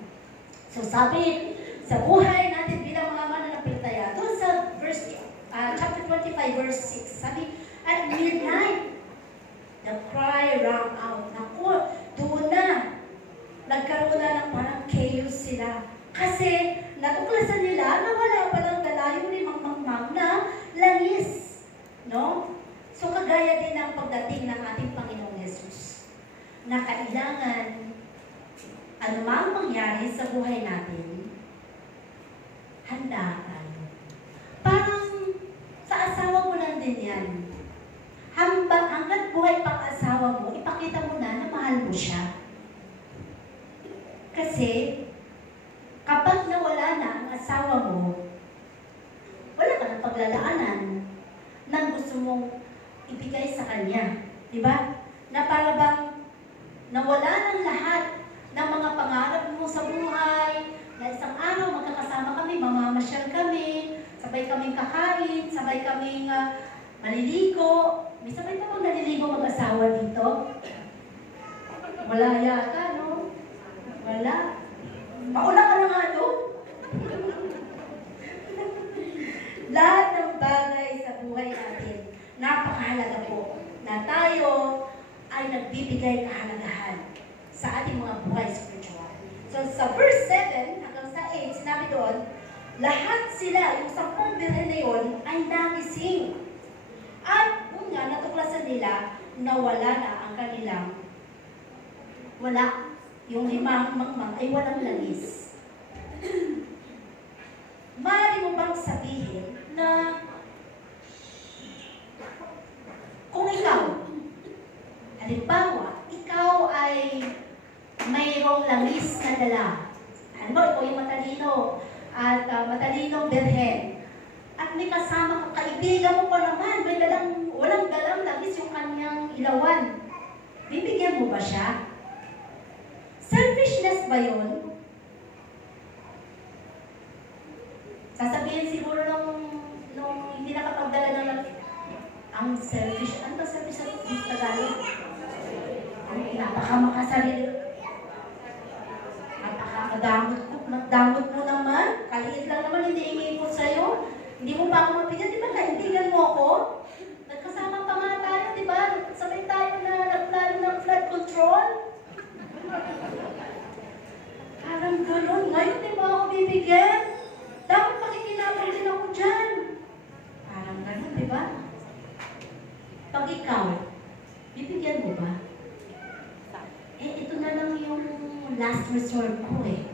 So sabi, sa buhay natin bilang mga mananampalataya, doon sa chapter 25, verse 6, sabi, at midnight, the cry rang out. Naku, doon na. Nagkaroon na ng parang chaos sila. Kasi natuklasan nila na wala palang dala yung limang mangmang na langis. No? So kagaya din ng pagdating ng ating Panginoong Jesus, na kailangan anumang mangyari sa buhay natin, handa tayo. Parang sa asawa mo lang din yan. Hanggat buhay pang asawa mo, ipakita mo na mahal mo siya. Kasi, kapag nawala na ang asawa mo, wala ka ng paglalaanan ng gusto mong ibigay sa kanya. Diba? sabay kaming maliligo. May sabay pa bang naliligo mag-asawa dito? Wala yata, no? Wala. Mauna ka na nga doon. Lahat ng bagay sa buhay natin, napakahalaga po na tayo ay nagbibigay kahalagahan sa ating mga buhay spiritual. So sa verse 7 hanggang sa 8, sinabi doon, lahat sila, yung 10 birhen na yun, ay nagising. At nga, natuklasan nila na wala na ang kanilang, wala, yung 5 mangmang ay walang langis. Maaari mo bang sabihin na kung ikaw, halimbawa, ikaw ay mayroong langis na dala. Halimbawa, ikaw yung matalino at matalinong birhen. At may kasama kang kaibigan mo pa naman, may walang dalang langis yung kanyang ilawan. Bibigyan mo ba siya? Selfishness ba yun? Sasabihin siguro nung hindi nakapagdala ng ang selfish. Ano ba selfish sa Tagalog? Napakamakasarili. Napakamadamot mo naman. Kaliit lang naman, hindi ingipon sa'yo. Hindi mo pa ako mapigyan. Di ba kaibigan mo ako? Nagkasama pa nga tayo, di ba? Sabay tayo na nagplano ng flood control. Parang gano'n. Ngayon, di ba ako bibigyan? Dapat makikinabang din ako dyan. Parang gano'n, di ba? Pag ikaw, bibigyan mo ba? Ito na lang yung last resort ko eh.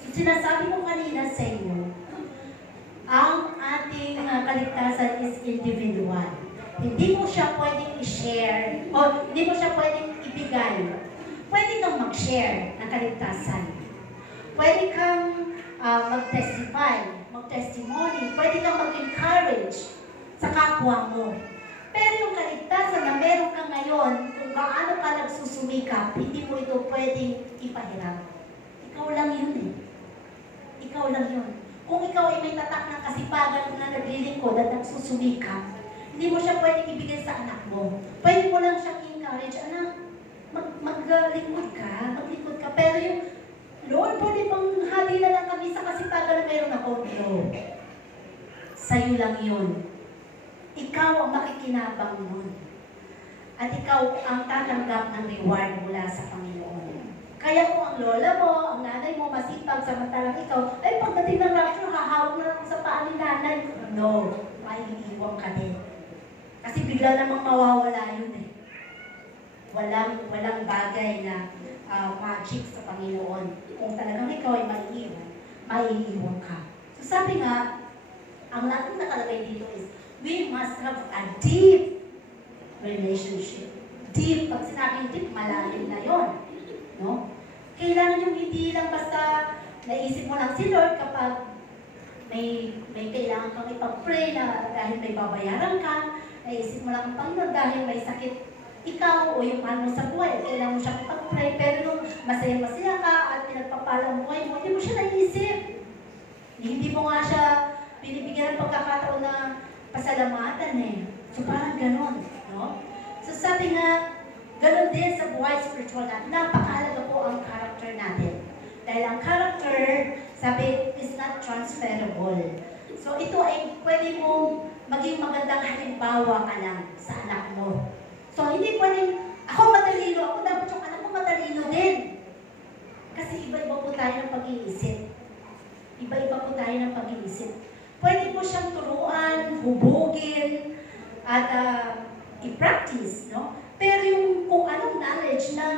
So, sinasabi ko kanina sa inyo, ang ating kaligtasan is individual. Hindi mo siya pwedeng i-share, o hindi mo siya pwedeng ibigay. Pwede kang mag-share ng kaligtasan. Pwede kang mag-testify, mag-testimony. Pwede kang mag-encourage sa kapwa mo. Pero yung kaligtasan na meron ka ngayon, kung gaano ka nagsusumikap, hindi mo ito pwedeng ipahiram. Ikaw lang yun eh. Ikaw lang yun. Kung ikaw ay may tatak ng kasipagan na naglilingkod at nagsusumikap, hindi mo siya pwedeng ibigay sa anak mo. Pwede mo lang siyang encourage, anak, maglingkod ka. Pero yung, Lord, pwede bang hati na lang kami sa kasipagan na meron ako? No. Sa'yo lang yun. Ikaw ang makikinabang nun. At ikaw ang tatanggap ng reward mula sa Panginoon. Kaya kung ang lola mo, ang nanay mo, masipag, samantalang ikaw, ay pagdating ng rapture, hahawak na lang sa paa ni nanay. No, may iiwang ka din. Kasi bigla namang mawawala yun eh. Walang bagay na magic sa Panginoon. Kung talagang ikaw ay maiiwan ka. So sabi nga, ang lahat nakalagay dito is, we must have a deep relationship. Deep, pag sinabing deep, malalim na yon, no? Kailangan yung hindi lang basta naisip mo lang si Lord kapag may kailangan kang ipag-pray na dahil may babayaran ka, naisip mo lang ang Panginoon dahil may sakit ikaw o yung mahal mo sa buhay, kailangan mo siya ipag-pray, pero nung masaya-masaya ka at pinagpapala ang buhay mo, hindi mo siya naisip. Hindi mo nga siya binibigyan ng pagkakataon na pasalamatan eh. So parang ganon, no? So sabi nga, ganon din sa buhay spiritual natin, napakahalaga po ang character natin. Dahil ang character, sabi, is not transferable. So ito ay pwede mo maging magandang halimbawa ka lang sa anak mo. So hindi pwedeng, ako matalino, ako dapat yung anak mo matalino din. Kasi iba-iba po tayo ng pag-iisip. Iba-iba po tayo ng pag-iisip. Pwede po siyang turuan, hubugin, at i-practice, no? Pero yung kung anong knowledge na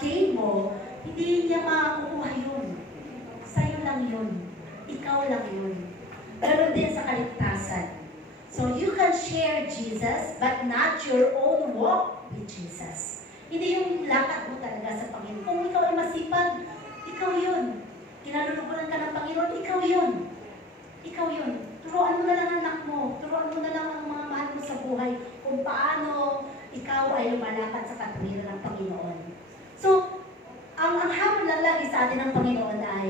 gain mo, hindi niya makukuha yun. Sa'yo lang yun. Ikaw lang yun. Pero din sa kaligtasan. So you can share Jesus, but not your own walk with Jesus. Hindi yung lakad mo talaga sa Panginoon. Kung ikaw ay masipag, ikaw yun. Kinalulubunan ka ng Panginoon, ikaw yun. Ikaw yun. Turuan mo na lang ang anak mo. Turuan mo na lang ang mga mahal mo sa buhay kung paano ikaw ay lumalakad sa katwiran ng Panginoon. So, ang hamon lang lagi sa atin ng Panginoon ay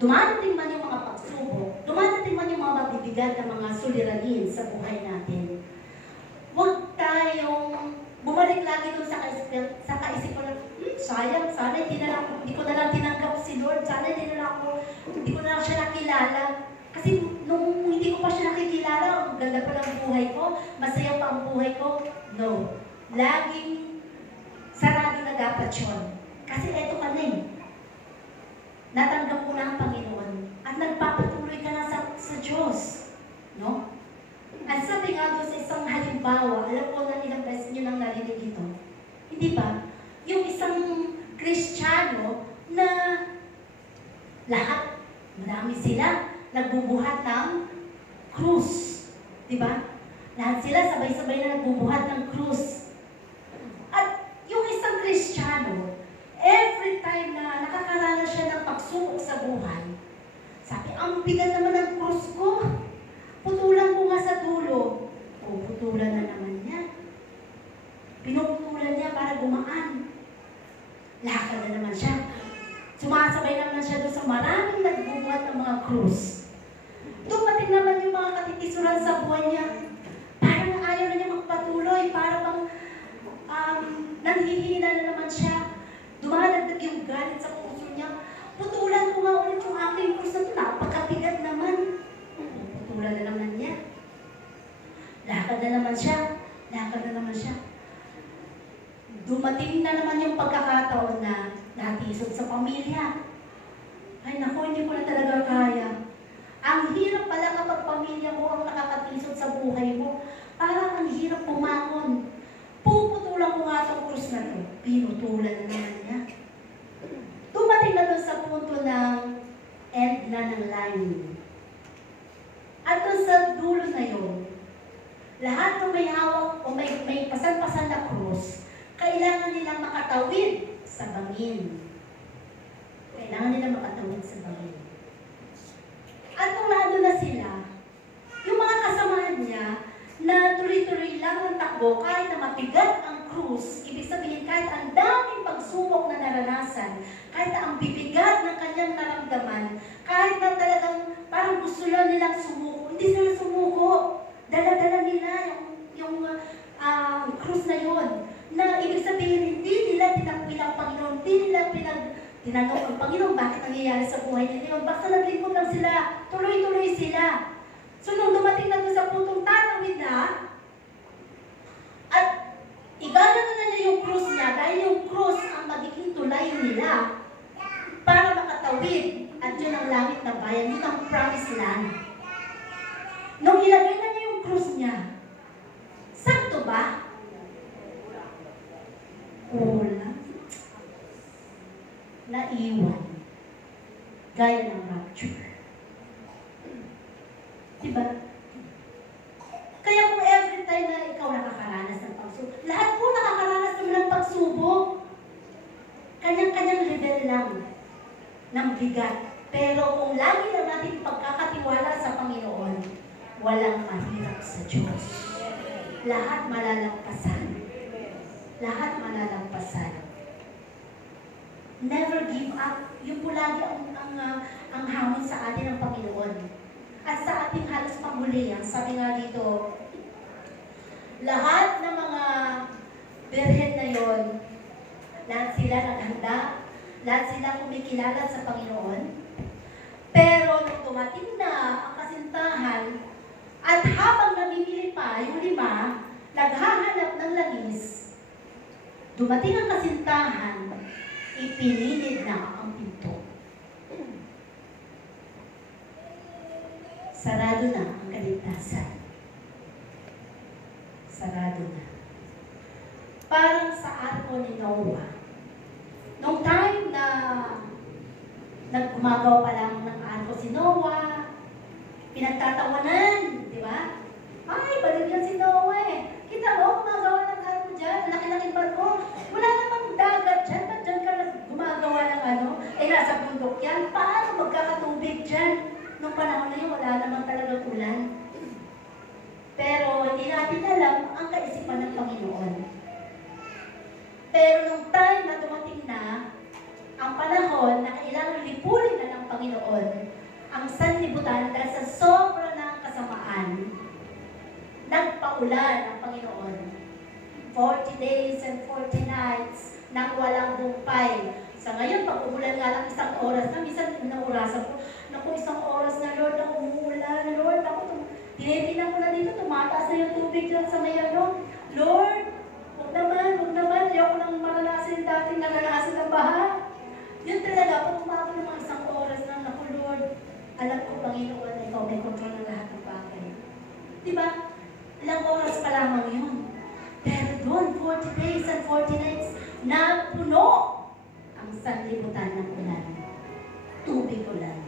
dumadating man yung mga pagsubok, dumadating man yung mga mabigat na mga suliranin sa buhay natin. Huwag tayong bumalik lagi doon sa kaisipan, sayang, sana hindi ko na lang tinanggap si Lord, sana hindi ko na lang siya nakilala. Kasi nung hindi ko pa siya nakikilala, ang ganda pa ng buhay ko, masaya pa ang buhay ko. No. Laging sarado na dapat yun. Kasi eto ka na eh. Natanggap mo na ang Panginoon at nagpapatuloy ka na sa Diyos. No? At sabi nga doon sa isang halimbawa, alam ko na ilang beses nyo nang narinig ito. Hindi ba? Yung isang Kristiyano na lahat, marami sila, nagbubuhat ng krus. Diba? Lahat sila sabay-sabay na nagbubuhat ng krus. At yung isang Kristiyano, every time na nakakaranas siya ng pagsubok sa buhay, sabi, ang bigat naman ng krus ko. Putulan ko nga sa dulo. O, putulan na naman niya. Pinuputulan niya para gumaan. Lakad na naman siya. Sumasabay naman siya doon sa maraming nagbubuhat ng mga krus. Dumating naman yung mga katitisuran sa buhay niya. Parang ayaw na niya magpatuloy. Parang nanghihina na naman siya. Dumadagdag yung galit sa puso niya. Putulan ko nga ulit yung aking krus na ito. Napakabigat naman. Putulan na naman niya. Lakad na naman siya. Lakad na naman siya. Dumating na naman yung pagkakataon na natisod sa pamilya. Ay naku, hindi ko na talaga kaya. Ang hirap pala kapag pamilya mo ang nakakatisod sa buhay mo. Parang ang hirap pumangon. Puputulan ko nga itong krus na ito. Pinutulan na naman niya. Dumating na doon sa punto ng end na ng line. At doon sa dulo na yun, lahat ng may hawak o may pasan-pasan na krus, kailangan nilang makatawid sa bangin. Kailangan nilang makatawid sa bangin. At nung nandun na sila, yung mga kasamahan niya na tuloy-tuloy lang ang takbo kahit na mabigat ang krus, ibig sabihin kahit ang daming pagsubok na naranasan, kahit na ang bibigat ng kanyang naramdaman, kahit na talagang parang gusto lang nilang sumuko, hindi sila sumuko. Dala-dala nila yung krus na yun. Na ibig sabihin, hindi nila tinangwil ang Panginoon, hindi nila tinanggap ang Panginoon. Bakit nangyayari sa buhay nila? Basta naglingkod lang sila, tuloy-tuloy sila. So nung dumating na doon sa puntong tatawid na, at igalan na niya yung krus niya, dahil yung krus ang magiging tulay nila para makatawid. At yun ang langit na bayan, yun ang promised land. Nung ilagay na niya yung krus niya, sakto ba? Kulang. Naiwan. Gaya ng rapture. Diba? Kaya kung every time na ikaw nakakaranas ng pagsubok, lahat po nakakaranas naman ng pagsubok. Kanyang-kanyang level lang ng bigat. Pero kung lagi lang natin pagkakatiwala sa Panginoon, walang mahirap sa Diyos. Lahat malalampasan. Lahat malalampasan. Never give up. Yun po lagi ang hamon sa atin ng Panginoon. At sa ating halos panghulihan, sabi nga dito, lahat ng mga birhen na yon, lahat sila naghanda, lahat sila kumikilala sa Panginoon. Pero nung dumating na ang kasintahan, at habang namimili pa yung 5, naghahanap ng langis, dumating ang kasintahan, ipinilid na ang pinto. Sarado na ang kaligtasan. Sarado na. Parang sa arko ni Noah. Nung time na nagumagaw pa lang ng arko si Noah, pinagtatawanan, di ba? Ay, balik yan si Noah eh. Kita mo, gumagawa ng arko dyan, laki-laking barko. Wala namang dagat dyan, ba't dyan ka gumagawa ng ano? Eh, nasa bundok yan, paano magkakatubig dyan? Nung panahon na yun, wala namang talagang ulan. Pero hindi natin alam ang kaisipan ng Panginoon. Pero nung time na dumating na, ang panahon na kailangan lipulin na ng Panginoon, ang sanlibutan dahil sa sobra ng kasama nagpaulan ang Panginoon. 40 days and 40 nights nang walang bumpay. Sa ngayon, pag umulan nga lang isang oras na, minsan inaurasan ko, naku, isang oras na, Lord, ang umulan, Lord, ako, tinitingnan ko na dito, tumataas na yung tubig dyan sa may ano. Lord, huwag naman, ayoko nang maranasin yung dating naranasan ng baha. Yun talaga, pag umabot ng mga isang oras na, naku, Lord, alam ko, Panginoon, na ikaw may control ng lahat ng bagay. Diba? Ilang oras pa lamang yun. Pero doon, 40 days and 40 nights, napuno ang sanlibutan ng ulan. Tubig ulan.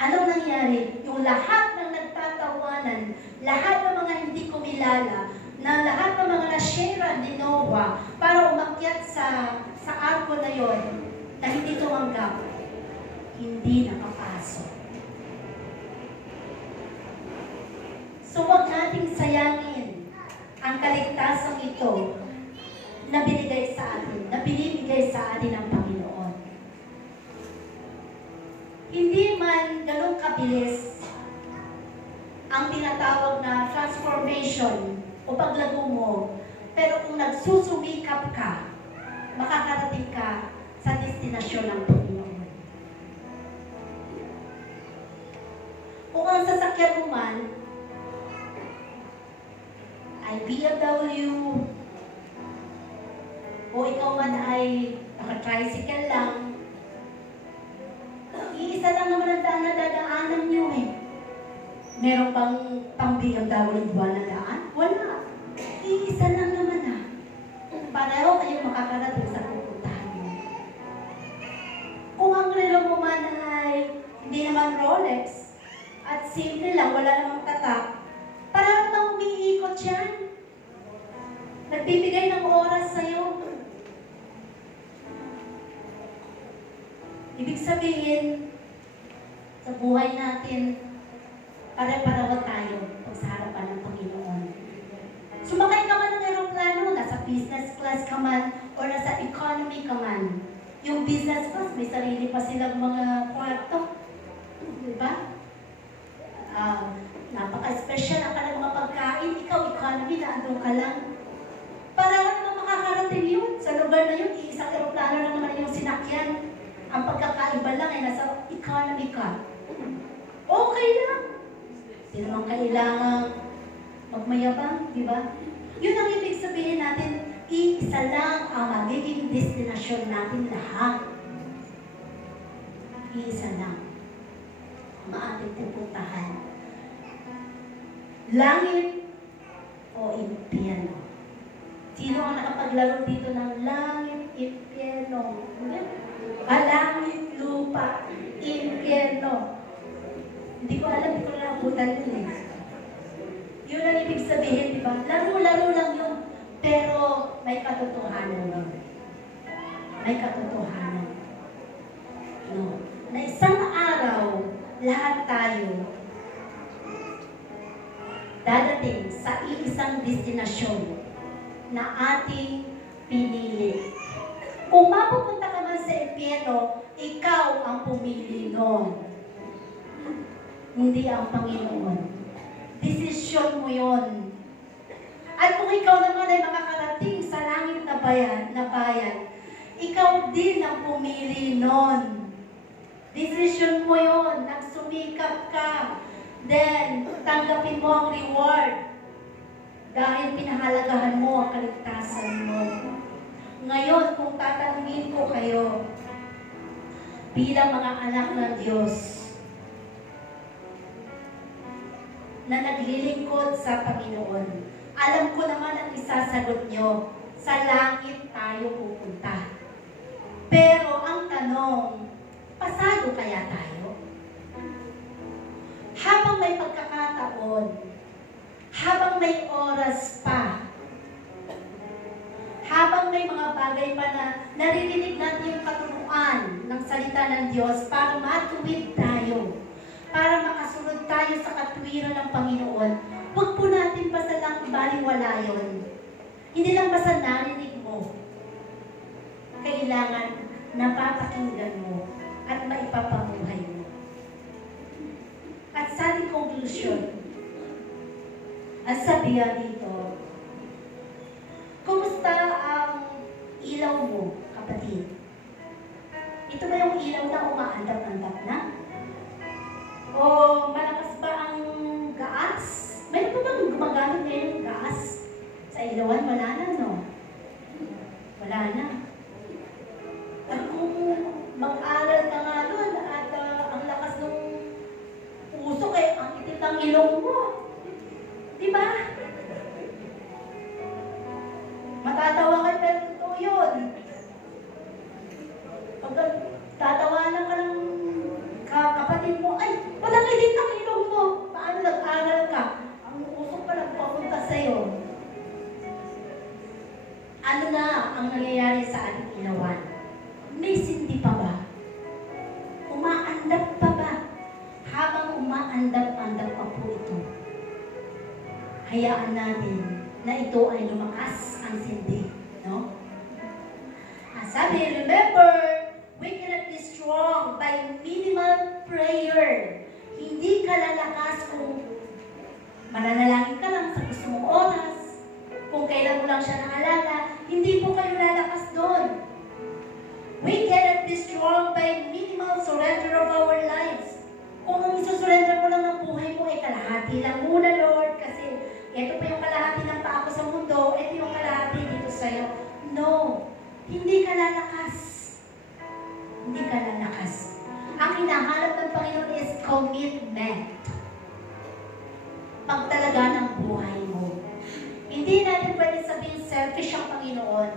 Anong nangyari? Yung lahat ng nagtatawanan, lahat ng mga hindi kumilala, na lahat ng mga nasyera ni Noah para umakyat sa arko na yon, na hindi tumanggap, hindi nakapasok. So huwag nating sayangin ang kaligtasang ito na binigay sa atin, na binibigay sa atin ng Panginoon. Hindi man ganun kabilis ang tinatawag na transformation o paglago mo, pero kung nagsusumikap ka, makakarating ka sa destinasyon ng Panginoon. Kung ang sasakyan mo man ay BMW, o ikaw man ay naka-tricycle lang, iisa lang naman ang daan na dadaanan nyo eh. Meron bang pang BMW buwan na daan? Wala. Iisa lang naman ah. Pareho kayong makakarating sa pupuntahan mo. Kung ang relo mo man ay hindi naman Rolex, at simple lang, wala namang tatak, parang bang umiikot yan? Nagbibigay ng oras sa'yo. Ibig sabihin, sa buhay natin, pare-pareho tayo pag sa harapan ng Panginoon. Sumakay ka man ng aeroplano, nasa business class ka man, o nasa economy ka man. Yung business class, may sarili pa silang mga kwarto. Diba? Napaka-special ang kanilang mga pagkain. Ikaw, economy, naandun ka lang. Para naman makakarating yun. Sa lugar na yun, isang aeroplano lang naman yung sinakyan. Ang pagkakaiba lang ay nasa economy ka. Okay lang. Hindi naman kailangan magmayabang, di ba? Yun ang ibig sabihin natin, iisa lang ang magiging destinasyon natin lahat. Iisa lang ang ating pupuntahan. Langit o impyerno. Sino ang nakapaglaro dito ng langit, impyerno? Langit, lupa, impyerno. Hindi ko alam, hindi ko nalabutan yun eh. Yun ang ibig sabihin, di ba? Laro-laro lang yun, pero may katotohanan yun. May katotohanan. No. Na isang araw, lahat tayo dadating sa isang destinasyon na ating pinili. Kung mapupunta ka man sa impyerno, ikaw ang pumili noon. Hindi ang Panginoon. Desisyon mo yon. At kung ikaw naman ay makakarating sa langit na bayan, ikaw din ang pumili noon. Desisyon mo yon. Nagsumikap ka. Then, tanggapin mo ang reward. Dahil pinahalagahan mo ang kaligtasan mo. Ngayon, kung tatanungin ko kayo, bilang mga anak ng Diyos, na naglilingkod sa Panginoon, alam ko naman ang isasagot nyo, sa langit tayo pupunta. Pero ang tanong, pasado kaya tayo? Habang may pagkakataon, habang may oras pa, habang may mga bagay pa na naririnig natin yung katuruan ng salita ng Diyos para matuwid tayo, para makasunod tayo sa katwiran ng Panginoon, huwag po natin pasalang baliwala yun. Hindi lang basta narinig mo. Kailangan napapakinggan mo at maipapamuhay mo. At sa ating conclusion, Ang sabi nga dito, kumusta ang ilaw mo, kapatid? Ito ba yung ilaw na umaandap-andap na? O malakas ba ang gaas? May pa bang gumagamit ngayon ng gaas? Sa ilawan, wala na, no? Wala na. At kung mag-aral ka nga doon at ang lakas ng usok ang itim ng ilong mo. Diba? Matatawa ka, pero totoo yun. Pag tatawanan ka ng kapatid mo, ay, walang itim ng ilong mo. Paano nag-aral ka? Ang usok pa nagpapunta sa'yo. Ano na ang nangyayari sa ating ilawan? May sindi pa ba? Umaandap pa ba? Habang umaandap-andap pa po ito, hayaan natin na ito ay lumakas ang sindi. No? Sabi, remember, we cannot be strong by minimal prayer. Hindi ka lalakas kung mananalangin ka lang sa gusto mong oras. Kung kailan mo lang siya naalala, hindi po kayo lalakas doon. We cannot be strong by minimal surrender of our lives. Kung ang isusurrender mo lang ng buhay mo ay kalahati lang muna, Lord, kasi ito pa yung kalahati ng paa ko sa mundo, ito yung kalahati dito sa'yo. No, hindi ka lalakas. Hindi ka lalakas. Ang hinahanap ng Panginoon is commitment. Pagtalaga ng buhay mo. Hindi natin pwede sabihin selfish ang Panginoon.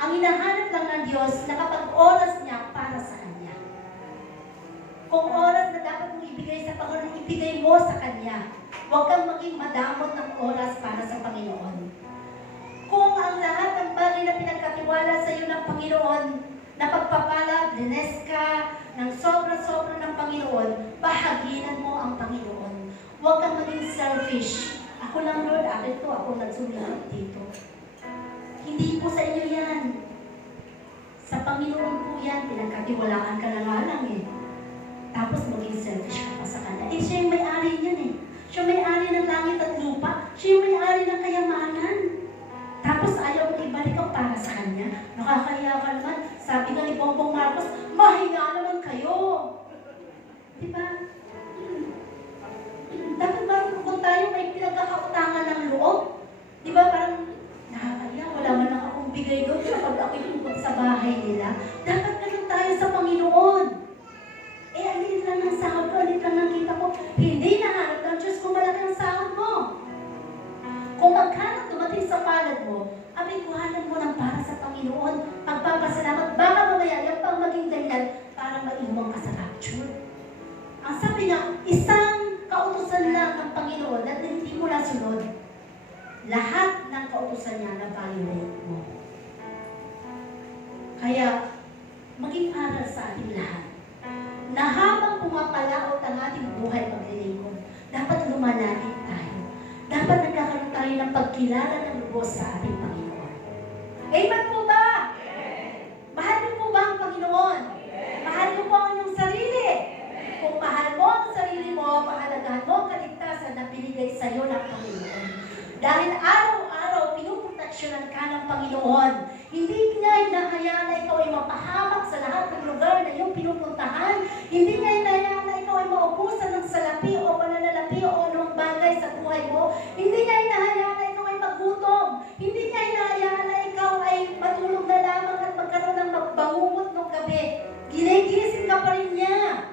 Ang hinahanap lang ng Diyos na kapag oras niya para sa Kanya. Kung oras na dapat mong ibigay sa Panginoon, ibigay mo sa Kanya. Huwag kang maging madamot ng oras para sa Panginoon. Kung ang lahat ng bagay na pinagkatiwala sa iyo ng Panginoon, na pagpapala, bless ka, ng sobra-sobra ng Panginoon, bahaginan mo ang Panginoon. Huwag kang maging selfish. Ako lang, Lord, akin to, ako nagsumilat dito. Hindi po sa inyo yan. Sa Panginoon po yan, pinagkatiwalaan ka na nga lang eh. Tapos maging selfish ka pa sa Kanya. Eh, siya yung may-ari niyan eh. Siya may-ari ng langit at lupa. Siya yung may-ari ng kayamanan. Tapos ayaw mo ibalik ang para sa Kanya. Nakakaya ka naman. Sabi nga ni Bongbong Marcos, mahinga naman kayo. Diba? Dapat ba kung tayo may pinagkakautangan ng loob? Diba parang nakakaya, wala man lang akong bigay doon kapag ako'y tungkol sa bahay nila. Dapat ganun tayo sa Panginoon. Eh, alit lang ng sahod ko, alit lang ng kita ko. Hindi nahanap ng Diyos kung malaki ang sahod mo. Kung magkano dumating sa palad mo, abikuhanan mo ng para sa Panginoon. Pagpapasalamat, baka mamaya yan pang maging dahilan para maiwan ka sa rapture. Ang sabi nga, isang kautusan lang ng Panginoon at hindi mo nasunod. Lahat ng kautusan niya na violate mo. Kaya, maging aral sa ating lahat na habang pumapalaot ang ating buhay paglilingkod, dapat lumanapit tayo. Dapat nagkakaroon tayo ng pagkilala ng lubos sa ating Panginoon. Amen po ba? Mahal niyo po ba ang Panginoon? Mahal niyo po ang inyong sarili? Kung mahal mo ang sarili mo, pahalagahan mo ang kaligtasan na binigay sa iyo ng Panginoon. Dahil araw-araw, pinuproteksyonan ka ng Panginoon. Hindi niya hinahayaan na ikaw ay mapahamak sa lahat ng lugar na iyong pinupuntahan. Hindi niya hinahayaan na ikaw ay maubusan ng salapi o pananalapi o anong bagay sa buhay mo. Hindi niya hinahayaan na ikaw ay magutom. Hindi niya hinahayaan na ikaw ay matulog na lamang at magkaroon ng magbangungot ng gabi. Ginigising ka pa rin niya.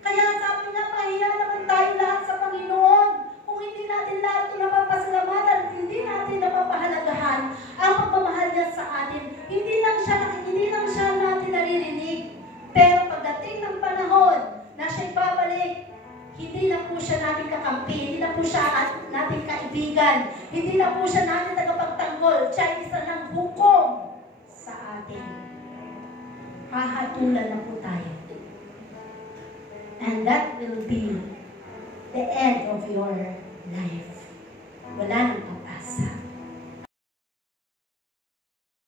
Kaya sabi niya, pahiya naman tayo lahat sa Panginoon. Kung hindi natin lahat ito napapasalamatan, hindi natin napapahalagahan ang pagmamahal niya sa atin. Hindi lang siya natin naririnig. Pero pagdating ng panahon na siya'y babalik, hindi na po siya natin kakampi, hindi na po siya natin kaibigan, hindi na po siya natin tagapagtanggol. Siya ay isa ng hukom sa atin. Hahatulan na po tayo. And that will be the end of your life. Wala nang pag-asa.